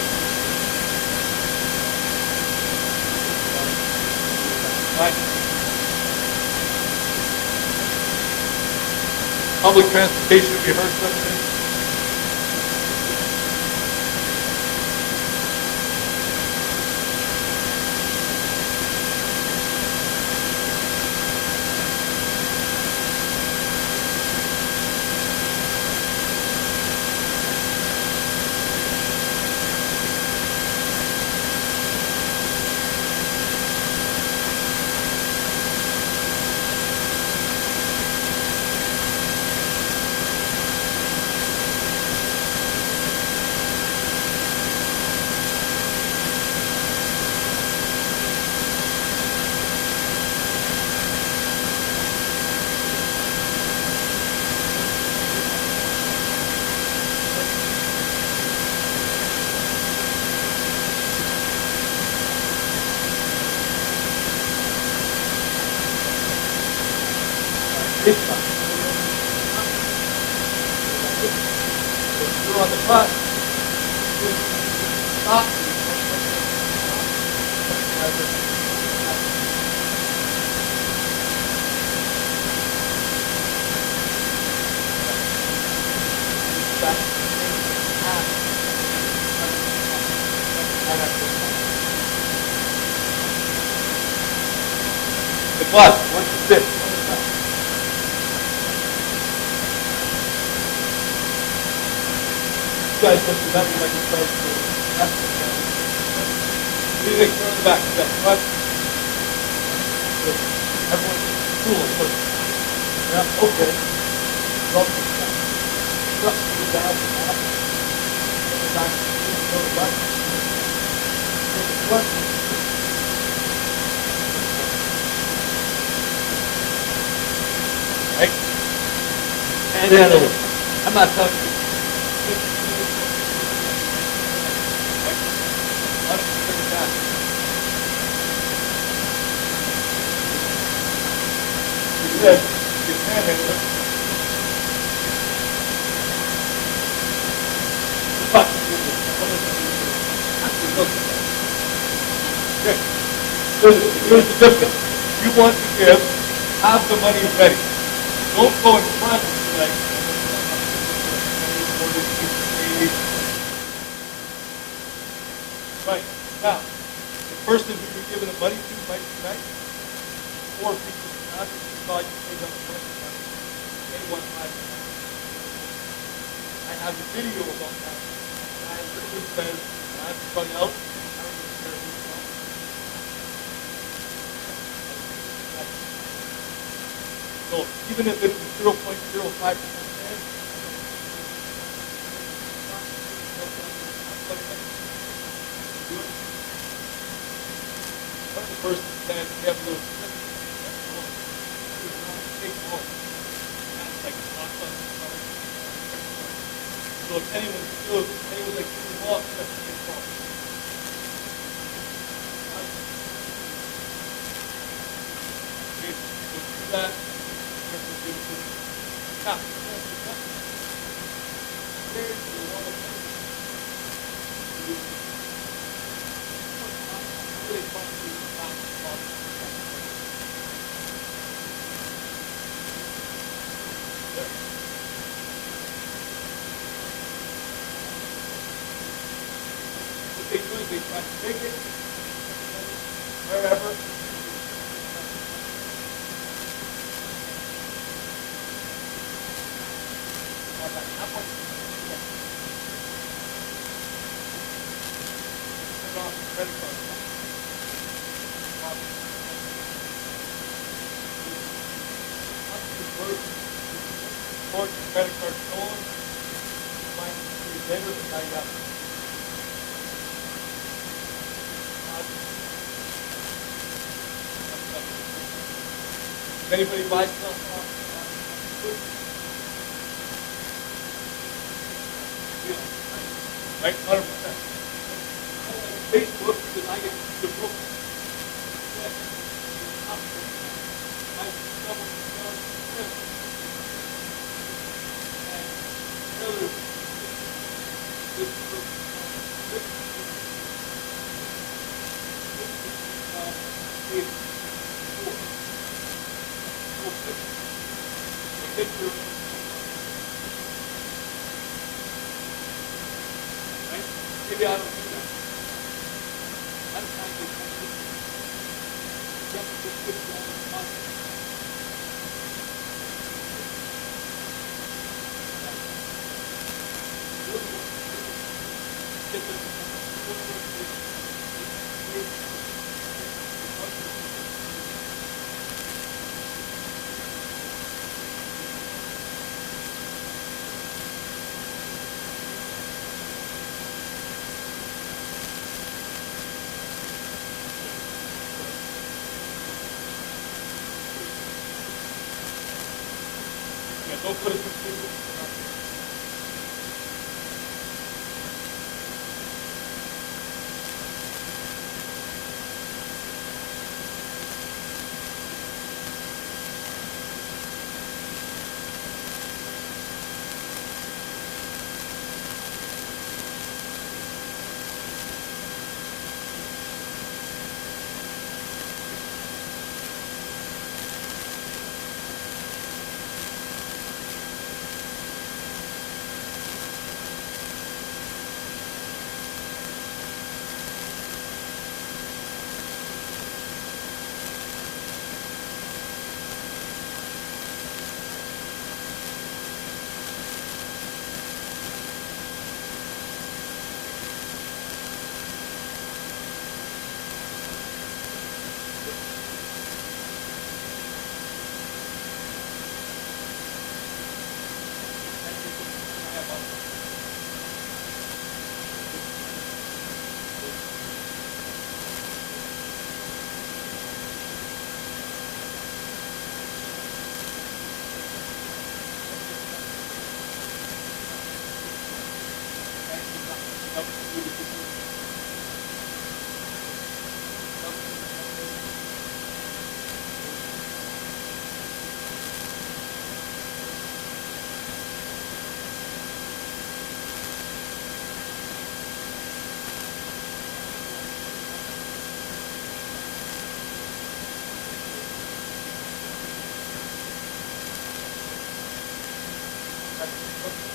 Right. Public transportation, have you heard something? You're on the bus. Stop. The bus, once you sit. You guys put the nothing like this place for what do you think? Turn on the back. You got the front. Everyone, cool. Put it. Yeah, okay. Drop the back. Drop the down. Put the back. Go to the right. Go to the front. Right? And then I'm not telling you. Said, you panhandle it. Okay. Here's the difference. You want to give, have the money ready. Don't go in front and be like, right. Now, the person who you're giving the money to might be nice. 4 people. I saw you pay on the first one. They want 5%. I have a video about that. And I literally says, when I'm strung out, I don't even care who's wrong. So even if it's 0.05%, one of the person said, we have a little so if anyone feels, anyone's like, well, that's the same problem. Okay, so do that. Now, there's the one of them. Really fun to stop the problem. They do is they try to take it wherever. Turn off the credit card. first, report your credit card stolen, find it later, but now you got it. If anybody buys stuff off, right, 100%. Facebook, because I get the book. Maybe I don't do that. I'm trying to jump to this one. Don't put it in Facebook.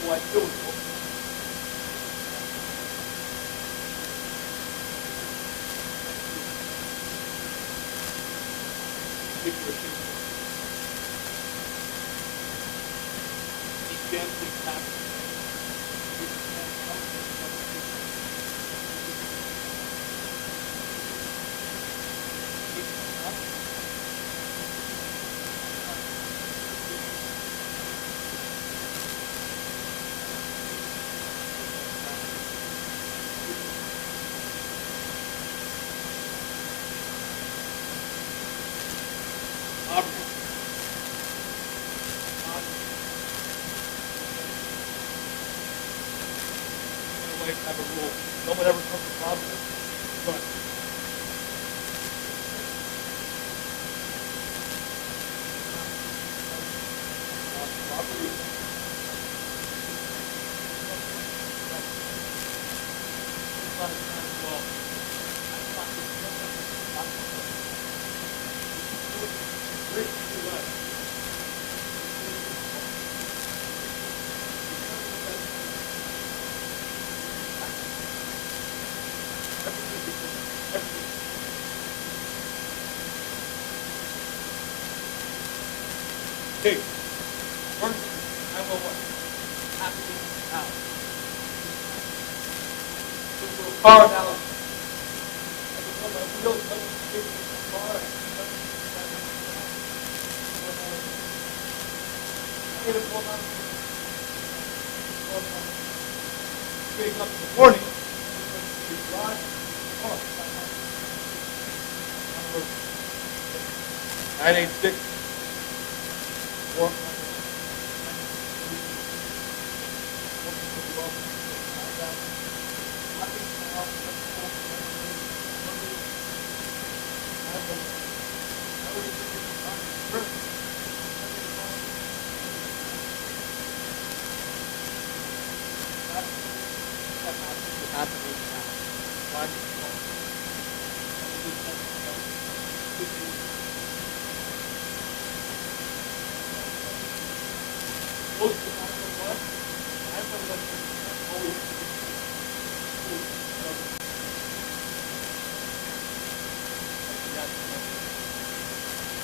What do have a rule. No one ever comes to Providence, but property. Okay, first, I will what? Happening now. So for a car analogy, I can put my wheels up in the car and Wake up in the morning, 986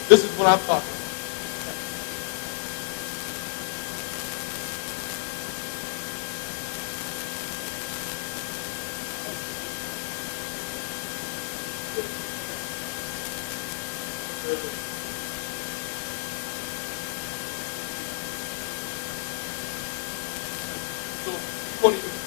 This is what I'm talking about. So you won't even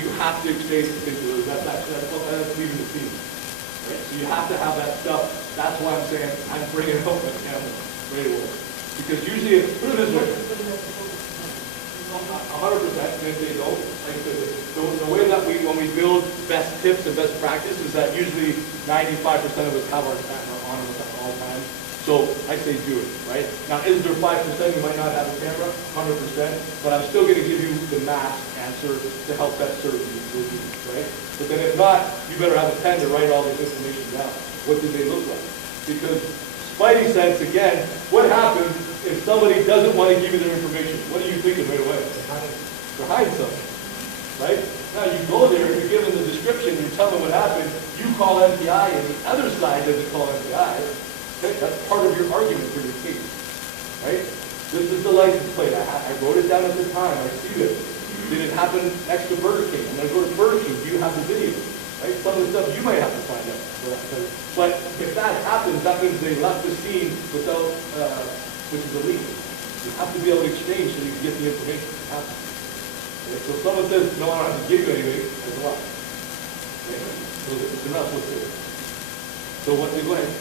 you have to exchange the pictures. That's leaving the scene. Right? So you have to have that stuff. That's why I'm saying I'm bringing it up on camera right away. Because usually, put it this way, 100%, and if they don't, like the way that when we build best tips and best practice is that usually 95% of us have our on at all times. So I say do it, right? Now, is there 5% you might not have a camera? 100%, but I'm still going to give you the math answer to help best serve you, right? But then if not, you better have a pen to write all this information down. What did they look like? Because spidey sense, again, what happens if somebody doesn't want to give you their information? What are you thinking right away? They're hiding something, right? Now you go there, you're given the description, you tell them what happened, you call NPI, and the other side doesn't call NPI. Okay, that's part of your argument for your case, right? This is the license plate. I wrote it down at the time. I see this. Did it happen next to Burger King? I'm going to go to Burger King. Do you have the video? Right? Some of the stuff you might have to find out for that. But if that happens, that means they left the scene without, which is illegal. You have to be able to exchange so you can get the information that happens. Okay? So if someone says, no, I don't have to give you anything, there's a lot. Okay? So it's enough what's there. So what they go ahead.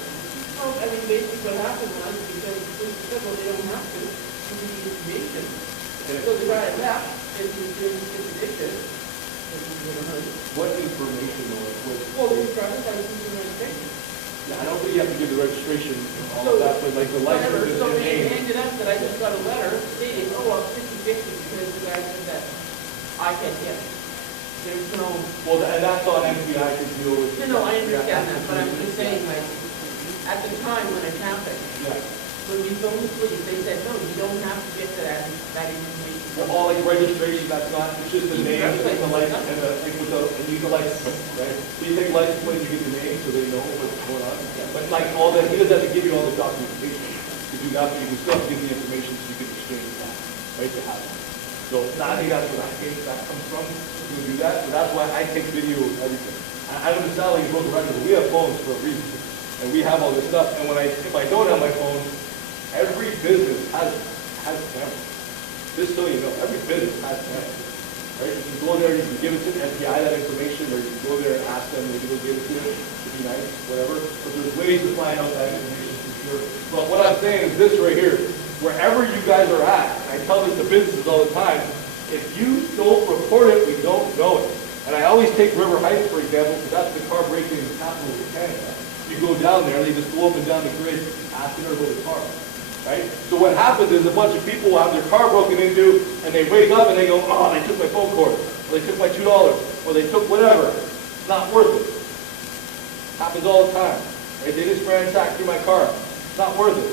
Well, I mean, basically what happened was because they said, well, they don't have to give me the information. So the guy left, and he was doing his addiction. What information or well, the driver's license and registration. Yeah, I don't think you have to give the registration and all of that, but like the Whatever, license so and they name. ended up that I just got a letter stating, oh, well, 50-50 because the guy said that I can't get it. There's no... Well, and that's on NPI to deal with. No, I understand that, but I'm just saying, like, at the time when it happened, Yeah. when we phoned the police, they said, no, you don't have to get to that information. Well, all like registration, that's not, it's just the name and the license and the, like with the, and you get license, right? So you take license plate, you get the name so they know what's going on. But like all that, he doesn't have to give you all the documentation. To do that, but you can still give the information so you can exchange that, right, to have it. So I think that's where that comes from, to do that. So that's why I take video of everything. I don't sound like a broken record, but we have phones for a reason. And we have all this stuff, and if I don't have my phone, every business has cameras. Just so you know, every business has cameras. Right? You can go there, you can give it to NPI that information, or you can go there and ask them, maybe they'll give it to you, to be nice, whatever. But there's ways to find out that information for sure. But what I'm saying is this right here, wherever you guys are at, and I tell this to businesses all the time, if you don't report it, we don't know it. And I always take River Heights, for example, because that's the car breaking capital of Canada. You go down there, they just go up and down the grid asking her about the car. Right? So what happens is a bunch of people will have their car broken into, and they wake up and they go, oh, they took my phone cord, or they took my $2, or they took whatever. It's not worth it. Happens all the time. Right? They just ransacked through my car. It's not worth it.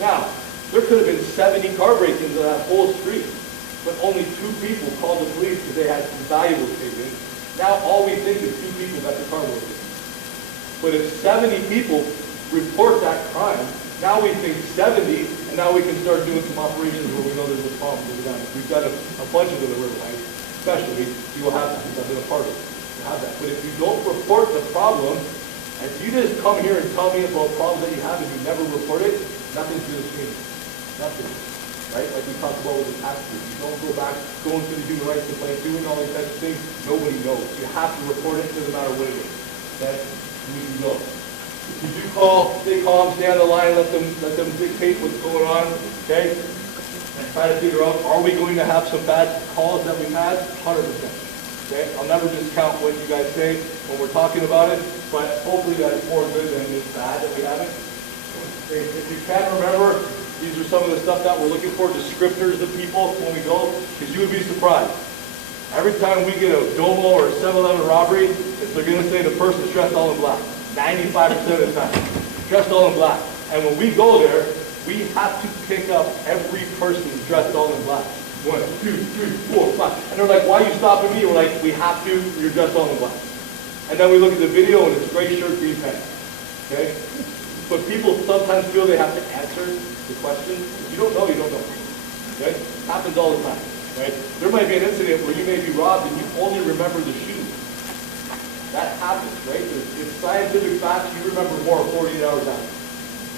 Now, there could have been 70 car break-ins on that whole street, but only 2 people called the police because they had some valuables taken. Now all we think is 2 people got the car broken. But if 70 people report that crime, now we think 70, and now we can start doing some operations where we know there's a problem with the gun. We've got a bunch of them in the River Heights, especially. You will have that because I've been a part of it. You have that. But if you don't report the problem, and if you just come here and tell me about problems that you have and you never report it, nothing's going to change. Nothing. Right? Like we talked about with the tax group. You don't go back, going to the human rights complaint, doing all these types of things. Nobody knows. You have to report it. It doesn't matter what it is. Okay? We can go. If you do call, stay calm, stay on the line, let them dictate what's going on, okay? And try to figure out, are we going to have some bad calls that we've had? 100%. Okay? I'll never discount what you guys say when we're talking about it, but hopefully that's more good than this bad that we haven't. Okay? If you can't remember, these are some of the stuff that we're looking for, descriptors of people when we go, because you would be surprised. Every time we get a Domo or a 7-Eleven robbery, they're going to say the person's dressed all in black. 95% of the time. Dressed all in black. And when we go there, we have to pick up every person dressed all in black. 1, 2, 3, 4, 5. And they're like, why are you stopping me? We're like, we have to, you're dressed all in black. And then we look at the video and it's gray shirt, green pants. Okay? But people sometimes feel they have to answer the question. If you don't know, you don't know. Okay? Happens all the time. Right? There might be an incident where you may be robbed and you only remember the shoes. That happens, right? It's scientific facts, you remember more 48 hours after.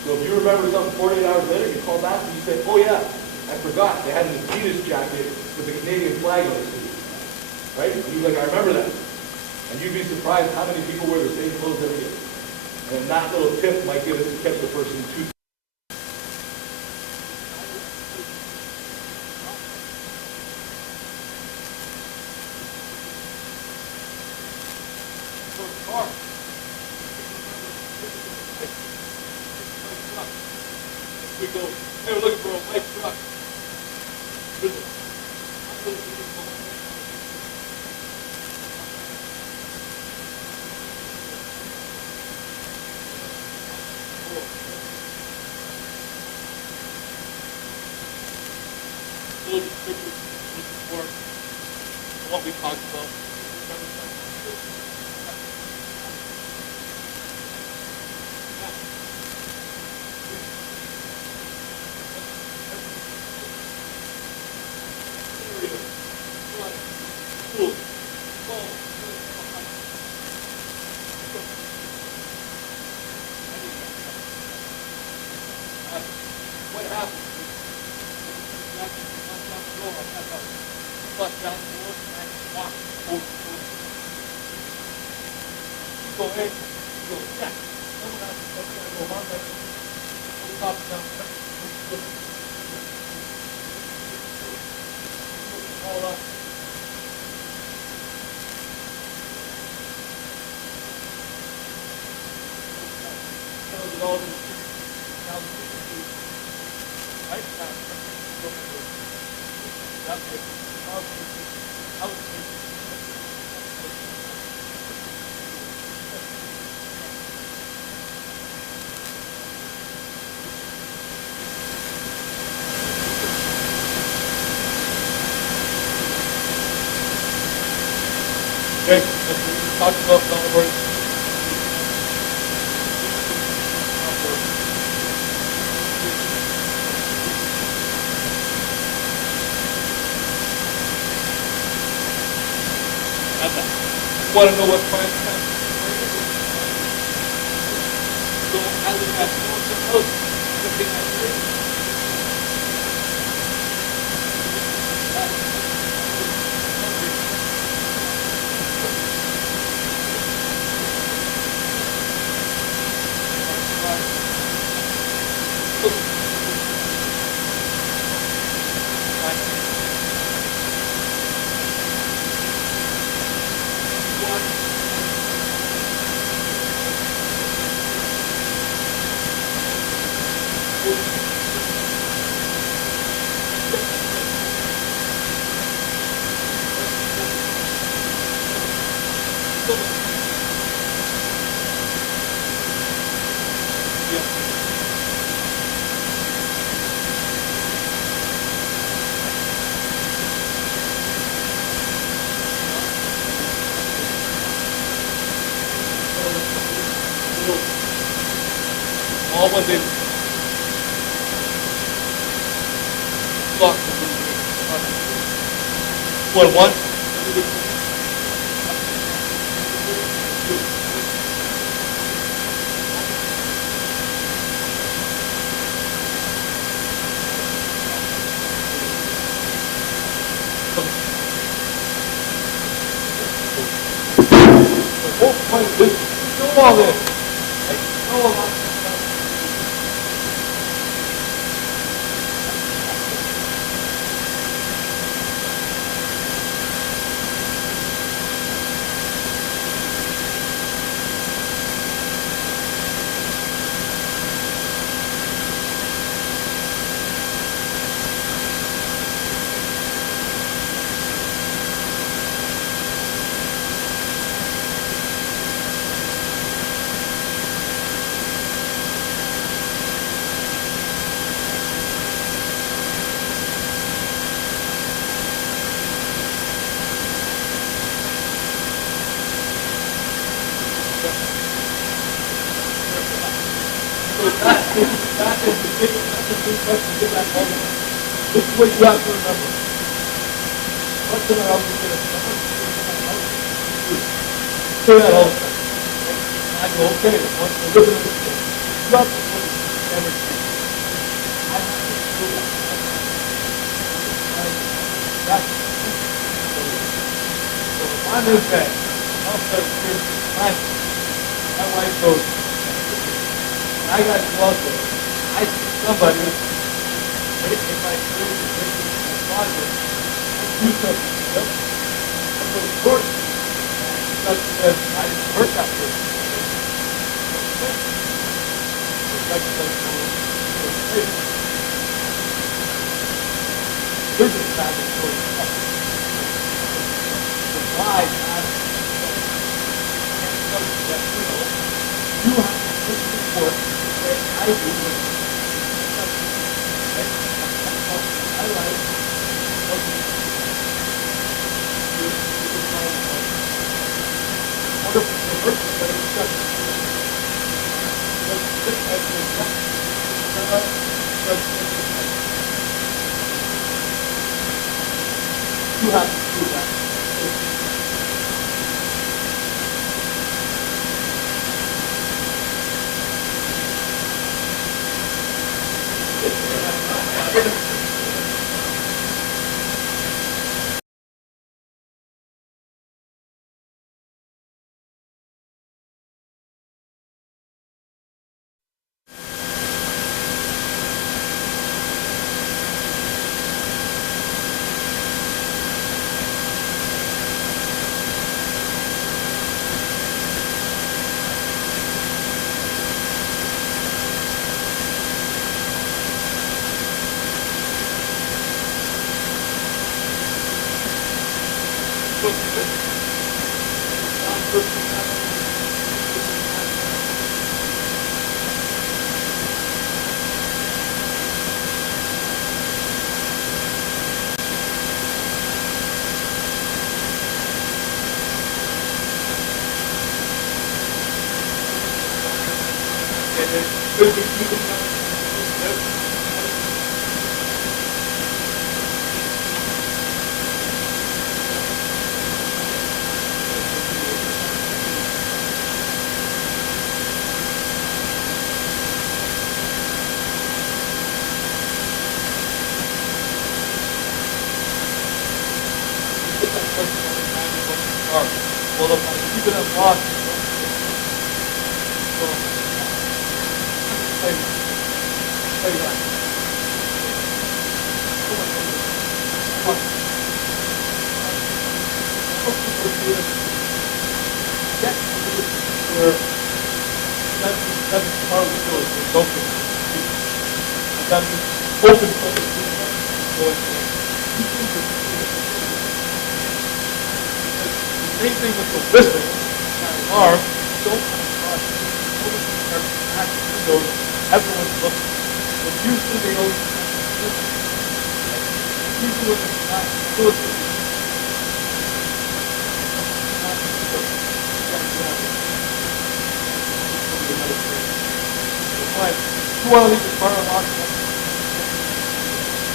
So if you remember something 48 hours later, you call back and you say, oh yeah, I forgot. They had an Adidas jacket with the Canadian flag on the sleeve. Right? And you're like, I remember that. And you'd be surprised how many people wear the same clothes every day. And that little tip might get the person 2. We go, hey, we're looking for a white truck. Those pictures looking for what we talked about. What happens is, bust down the door and walk over the door. You go in, you go check. Someone has to go harm that. We'll stop it down. All up. It all in the street. Now the street is right now. That's it. I would say. Okay, let's talk about the word. Want to know what crime is. So as it has no supposed to be all one day. Block. One. The whole point of this, you know all this. Right? You know a lot of stuff. So that is the big question. Get that moment. This is what you have to remember. What's in our house is going to say that all the time. Okay? I go, okay, once the living in the school, you have to put it in the standard sheet. I have to do that. That's so if I'm in bed, I'll start experiencing time. My wife goes, I got to go out there. I see somebody, if I feel the drinking in my closet, I do something to them. I go to court. And the judge says, I didn't hurt that person. The judge says, hey, here's a family story. The bride asked and the judge said, you have to put the court where I do what I like. Wonderful person, but it's just you have to do that. Well, if I keep it unlocked, so, say that. Where that's part of the story. It's open. And that's open for the going the same thing with the whistle and alarm, don't come across those, everyone's looking. But usually they always usually when it's not good, Why? You want to leave the car unlocked?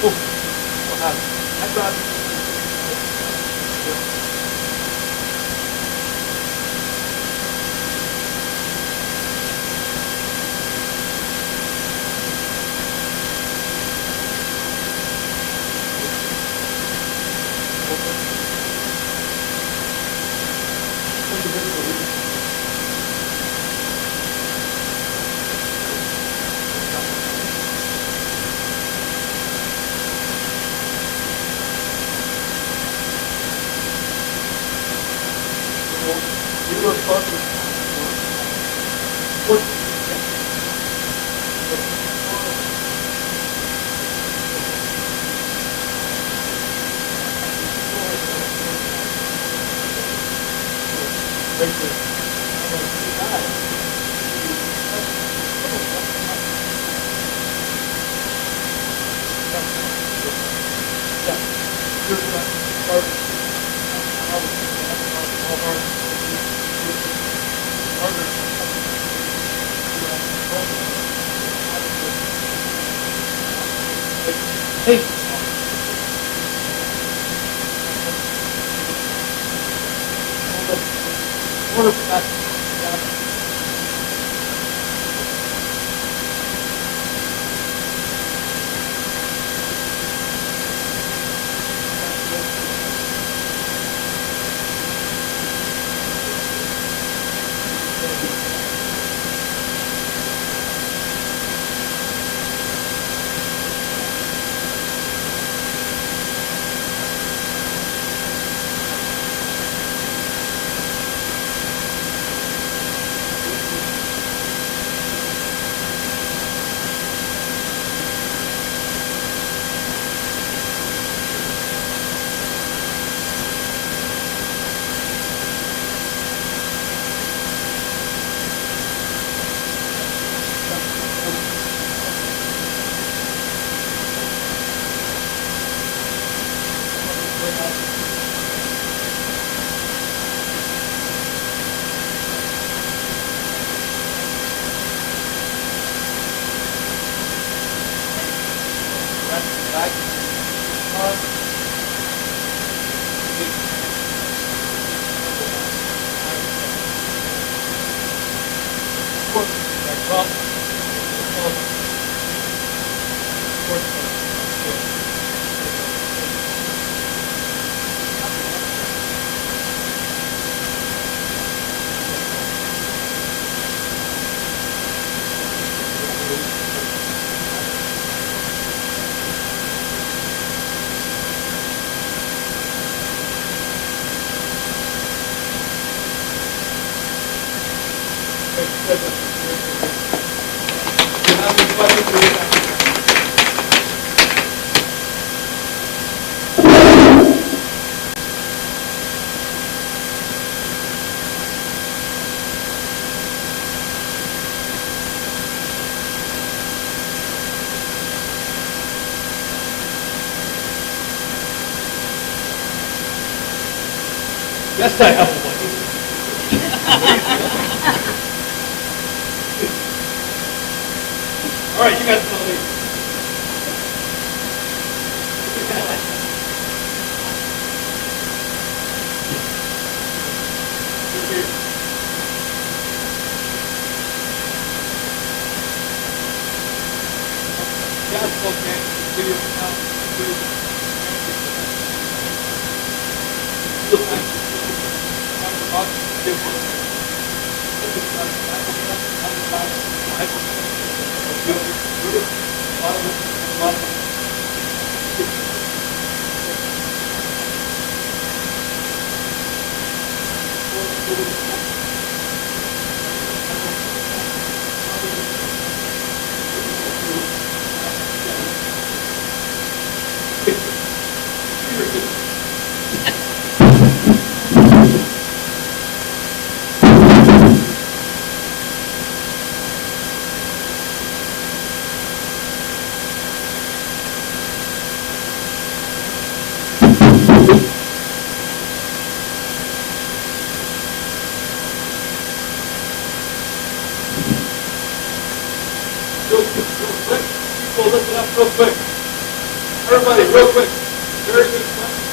Oh, what happened? I'd rather. We were talking hey. Yes, I have one. All right, you guys want to leave. That's okay. Video now. enough real quick. Everybody, real quick. Very good question.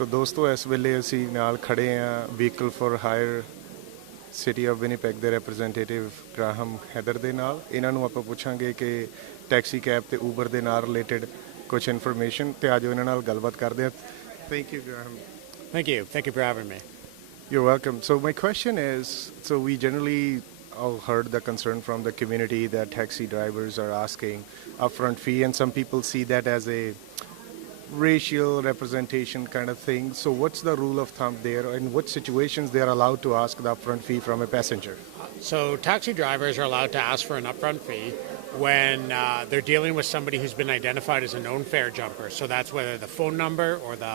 ਸੋ ਦੋਸਤੋ ਇਸ ਵੇਲੇ ਅਸੀਂ ਨਾਲ ਖੜੇ ਹਾਂ vehicle for hire city of Winnipeg ਦੇ representative Graham Haider ਦੇ ਨਾਲ। ਇਹਨਾਂ ਨੂੰ ਆਪਾਂ ਪੁੱਛਾਂਗੇ ਕਿ ਟੈਕਸੀ ਕੈਬ ਤੇ ਊਬਰ ਦੇ ਨਾਲ ਰਿਲੇਟਡ ਕੁਝ ਇਨਫੋਰਮੇਸ਼ਨ ਤੇ ਆਜੋ ਇਹਨਾਂ ਨਾਲ ਗੱਲਬਾਤ ਕਰਦੇ ਹਾਂ। Thank you Graham. Thank you for having me. You're welcome. So my question is, so we generally all heard the concern from the community that taxi drivers are asking upfront fee, and some people see that as a racial representation kind of thing. So what's the rule of thumb there? In what situations they are allowed to ask the upfront fee from a passenger? So taxi drivers are allowed to ask for an upfront fee when they're dealing with somebody who's been identified as a known fare jumper. So that's whether the phone number or the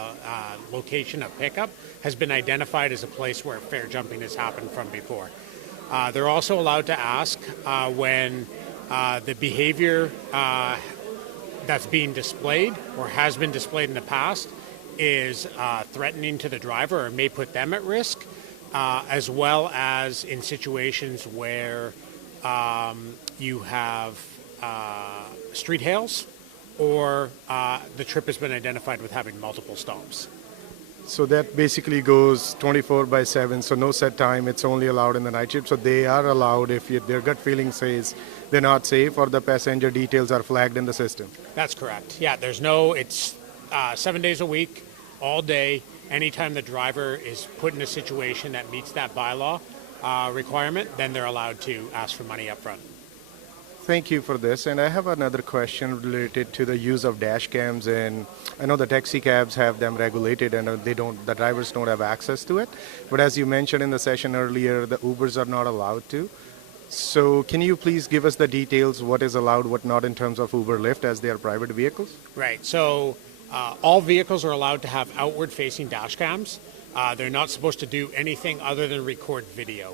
location of pickup has been identified as a place where fare jumping has happened from before. They're also allowed to ask when the behavior that's being displayed or has been displayed in the past is threatening to the driver or may put them at risk, as well as in situations where you have street hails or the trip has been identified with having multiple stops. So that basically goes 24/7, so no set time, it's only allowed in the night shift. So they are allowed if their gut feeling says they're not safe or the passenger details are flagged in the system. That's correct. Yeah, it's 7 days a week, all day. Anytime the driver is put in a situation that meets that bylaw requirement, then they're allowed to ask for money up front. Thank you for this. And I have another question related to the use of dash cams. And I know the taxi cabs have them regulated and the drivers don't have access to it. But as you mentioned in the session earlier, the Ubers are not allowed to. So can you please give us the details, what is allowed, what not in terms of Uber Lyft as they are private vehicles? Right. So all vehicles are allowed to have outward facing dash cams. They're not supposed to do anything other than record video.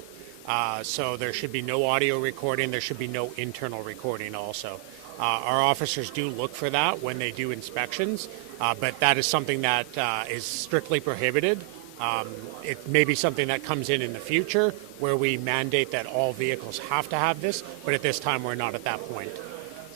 So there should be no audio recording. There should be no internal recording also. Our officers do look for that when they do inspections, but that is something that is strictly prohibited. It may be something that comes in the future where we mandate that all vehicles have to have this, but at this time we're not at that point.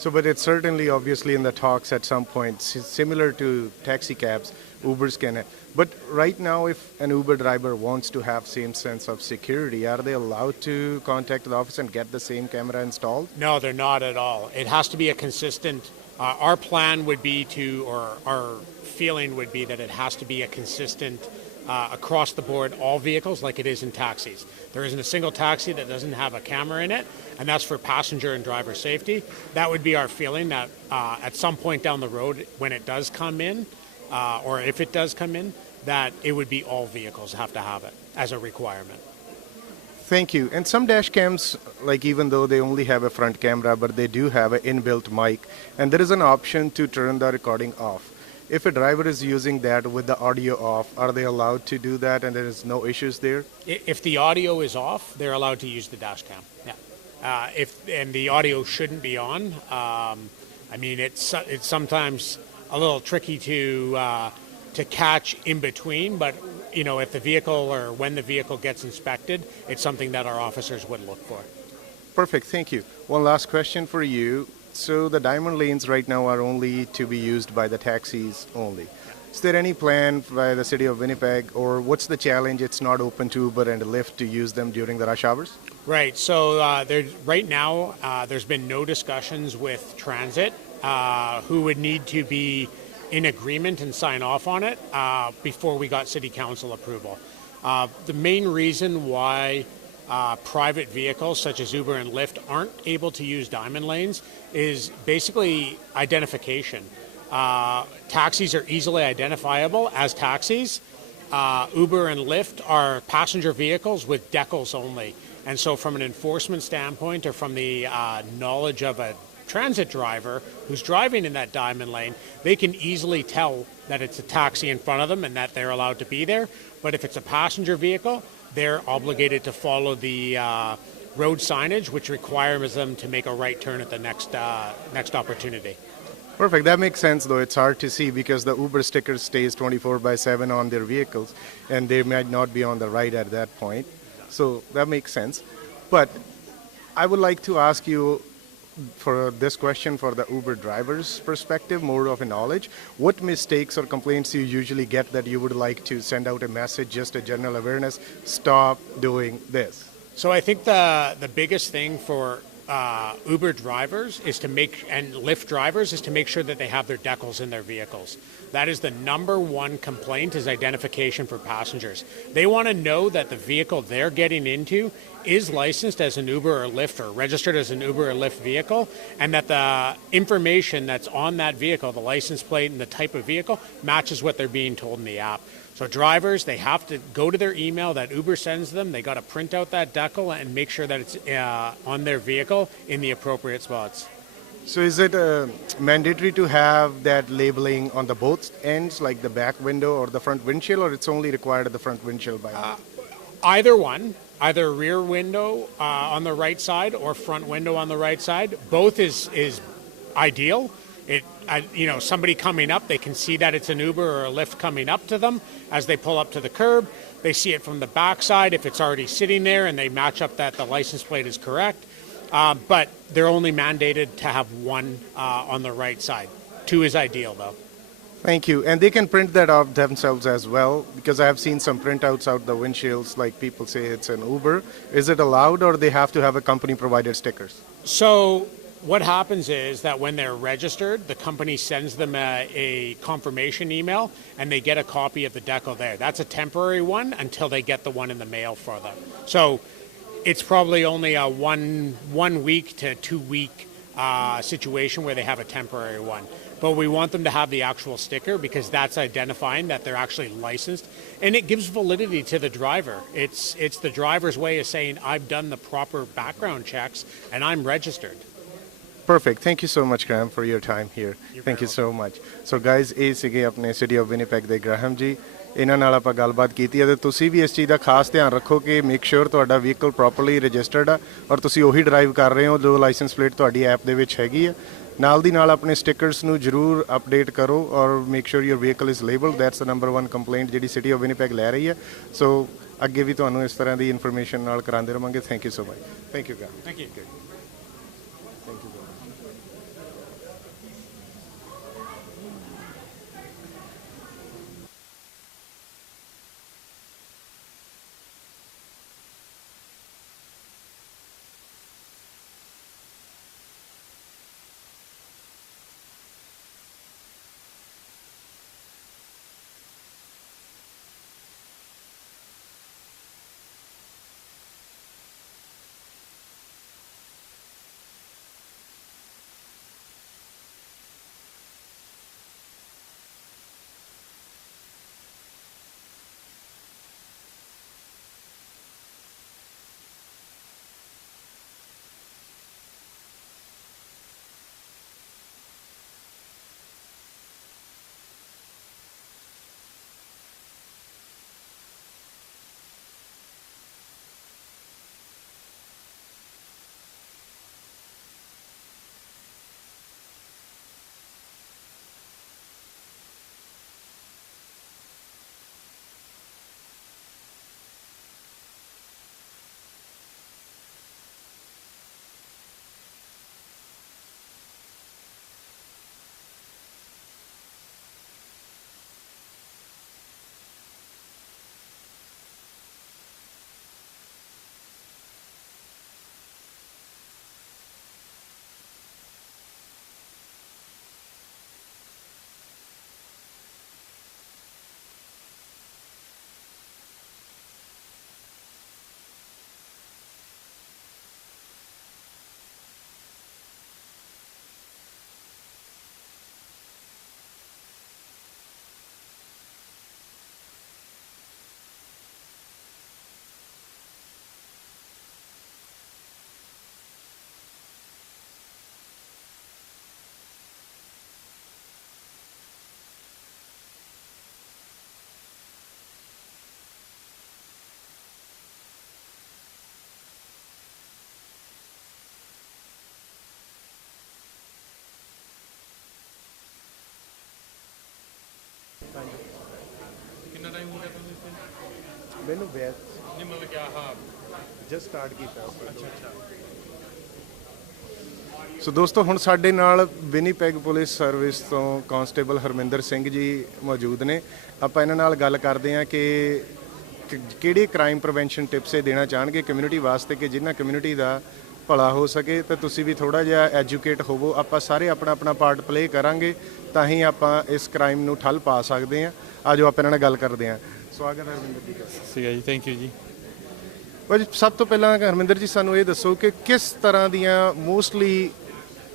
So, but it's certainly obviously in the talks at some point, similar to taxi cabs, Ubers can. But right now, if an Uber driver wants to have same sense of security, are they allowed to contact the office and get the same camera installed? No, they're not at all. It has to be a consistent, our plan would be to, or our feeling would be that it has to be a consistent across the board, all vehicles, like it is in taxis. There isn't a single taxi that doesn't have a camera in it, and that's for passenger and driver safety. That would be our feeling, that at some point down the road, when it does come in, or if it does come in, that it would be all vehicles have to have it as a requirement. Thank you. And some dash cams, like even though they only have a front camera, but they do have an inbuilt mic, and there is an option to turn the recording off. If a driver is using that with the audio off, are they allowed to do that and there is no issues there? If the audio is off, they're allowed to use the dash cam. Yeah. And the audio shouldn't be on. I mean, it's sometimes a little tricky to catch in between, but if the vehicle or when the vehicle gets inspected, it's something that our officers would look for. Perfect, thank you. One last question for you. So the diamond lanes right now are only to be used by the taxis only. Is there any plan by the city of Winnipeg, or what's the challenge it's not open to Uber and Lyft to use them during the rush hours? Right, so right now there's been no discussions with transit, who would need to be in agreement and sign off on it before we got city council approval. The main reason why private vehicles such as Uber and Lyft aren't able to use diamond lanes is basically identification. Taxis are easily identifiable as taxis. Uber and Lyft are passenger vehicles with decals only. And so from an enforcement standpoint, or from the knowledge of a transit driver who's driving in that diamond lane, they can easily tell that it's a taxi in front of them and that they're allowed to be there. But if it's a passenger vehicle, they're obligated to follow the road signage, which requires them to make a right turn at the next opportunity. Perfect, that makes sense, though it's hard to see because the Uber sticker stays 24/7 on their vehicles and they might not be on the right at that point. So that makes sense. But I would like to ask you, for this question for the Uber driver's perspective, more of a knowledge. What mistakes or complaints you usually get that you would like to send out a message, just a general awareness, stop doing this? So I think the biggest thing for Uber drivers is to and Lyft drivers is to make sure that they have their decals in their vehicles. That is the number one complaint, is identification for passengers. They want to know that the vehicle they're getting into is licensed as an Uber or Lyft, or registered as an Uber or Lyft vehicle, and that the information that's on that vehicle, the license plate and the type of vehicle, matches what they're being told in the app. So drivers, they have to go to their email that Uber sends them. They got to print out that decal and make sure that it's on their vehicle in the appropriate spots. So is it mandatory to have that labeling on the both ends, like the back window or the front windshield, or it's only required at the front windshield by law? Either one, either rear window on the right side or front window on the right side. Both is ideal. Somebody coming up, they can see that it's an Uber or a Lyft coming up to them as they pull up to the curb. They see it from the back side if it's already sitting there, and they match up that the license plate is correct. But they're only mandated to have one on the right side. Two is ideal, though. Thank you. And they can print that off themselves as well, because I have seen some printouts out the windshields, like people say it's an Uber. Is it allowed, or they have to have a company-provided stickers? So what happens is that when they're registered, the company sends them a confirmation email, and they get a copy of the decal there. That's a temporary one until they get the one in the mail for them. So it's probably only a one week to 2 week situation where they have a temporary one. But we want them to have the actual sticker, because that's identifying that they're actually licensed, and it gives validity to the driver. It's the driver's way of saying, I've done the proper background checks and I'm registered. Perfect. Thank you so much, Graham, for your time here. Thank you so much. So guys, ਇਹ ਸੀਗੇ ਆਪਣੇ city of Winnipeg ਦੇ Graham ਜੀ। ਇਹਨਾਂ ਨਾਲ ਆਪਾਂ ਗੱਲਬਾਤ ਕੀਤੀ ਹੈ ਤੇ ਤੁਸੀਂ ਵੀ ਇਸ ਚੀਜ਼ ਦਾ ਖਾਸ ਧਿਆਨ ਰੱਖੋ ਕਿ ਮੇਕ ਸ਼ੋਰ ਤੁਹਾਡਾ ਵਹੀਕਲ ਪ੍ਰੋਪਰਲੀ ਰਜਿਸਟਰਡ ਆ ਔਰ ਤੁਸੀਂ ਉਹੀ ਡਰਾਈਵ ਕਰ ਰਹੇ ਹੋ ਜੋ ਲਾਇਸੈਂਸ ਪਲੇਟ ਤੁਹਾਡੀ ਐਪ ਦੇ ਵਿੱਚ ਹੈਗੀ ਆ। ਨਾਲ ਦੀ ਨਾਲ ਆਪਣੇ ਸਟickers ਨੂੰ ਜ਼ਰੂਰ ਅਪਡੇਟ ਕਰੋ ਔਰ make sure your vehicle is labelled. That's the number 1 complaint ਜਿਹੜੀ ਸਿਟੀ ਆਫ ਵਿਨੀਪੈਗ ਲੈ ਰਹੀ ਹੈ। ਸੋ ਅੱਗੇ ਵੀ ਤੁਹਾਨੂੰ ਇਸ ਤਰ੍ਹਾਂ ਦੀ ਇਨਫੋਰਮੇਸ਼ਨ ਨਾਲ ਕਰਾਉਂਦੇ ਰਹਾਂਗੇ। Thank you so much. Thank you Graham. Thank you. ਕਿੰਨਾ ਟਾਈਮ ਹੋ ਗਿਆ ਤੁਹਾਨੂੰ ਮੈਨੂੰ ਬੈਚ ਨਹੀਂ ਮਤਲਬ ਕਿ ਆਹ ਜਸਟ ਸਟਾਰਟ ਕੀਤਾ। ਅੱਛਾ ਸੋ ਦੋਸਤੋ ਹੁਣ ਸਾਡੇ ਨਾਲ ਵਿਨੀਪੈਗ ਪੁਲਿਸ ਸਰਵਿਸ ਤੋਂ ਕਾਂਸਟੇਬਲ ਹਰਮਿੰਦਰ ਸਿੰਘ ਜੀ ਮੌਜੂਦ ਨੇ। ਆਪਾਂ ਇਹਨਾਂ ਨਾਲ ਗੱਲ ਕਰਦੇ ਹਾਂ ਕਿ ਕਿਹੜੇ ਕ੍ਰਾਈਮ ਪ੍ਰੀਵੈਂਸ਼ਨ ਟਿਪਸ ਇਹ ਦੇਣਾ ਚਾਹਣਗੇ ਕਮਿਊਨਿਟੀ ਵਾਸਤੇ ਕਿ ਜਿਨ੍ਹਾਂ ਕਮਿਊਨਿਟੀ ਦਾ ਭਲਾ ਹੋ ਸਕੇ ਤੇ ਤੁਸੀਂ ਵੀ ਥੋੜਾ ਜਿਹਾ ਐਜੂਕੇਟ ਹੋਵੋ। ਆਪਾਂ ਸਾਰੇ ਆਪਣਾ ਆਪਣਾ ਪਾਰਟ ਪਲੇ ਕਰਾਂਗੇ ਤਾਂ ਹੀ ਆਪਾਂ ਇਸ ਕ੍ਰਾਈਮ ਨੂੰ ਠੱਲ ਪਾ ਸਕਦੇ ਹਾਂ। ਆਜੋ ਆਪਾਂ ਇਹਨਾਂ ਨਾਲ ਗੱਲ ਕਰਦੇ ਹਾਂ। ਸਵਾਗਤ ਹੈ ਹਰਮਿੰਦਰ ਜੀ ਦਾ। ਸੀਗਾ ਜੀ, ਥੈਂਕ ਯੂ ਜੀ। ਭਾਜੀ ਸਭ ਤੋਂ ਪਹਿਲਾਂ ਹਰਮਿੰਦਰ ਜੀ ਸਾਨੂੰ ਇਹ ਦੱਸੋ ਕਿ ਕਿਸ ਤਰ੍ਹਾਂ ਦੀਆਂ ਮੋਸਟਲੀ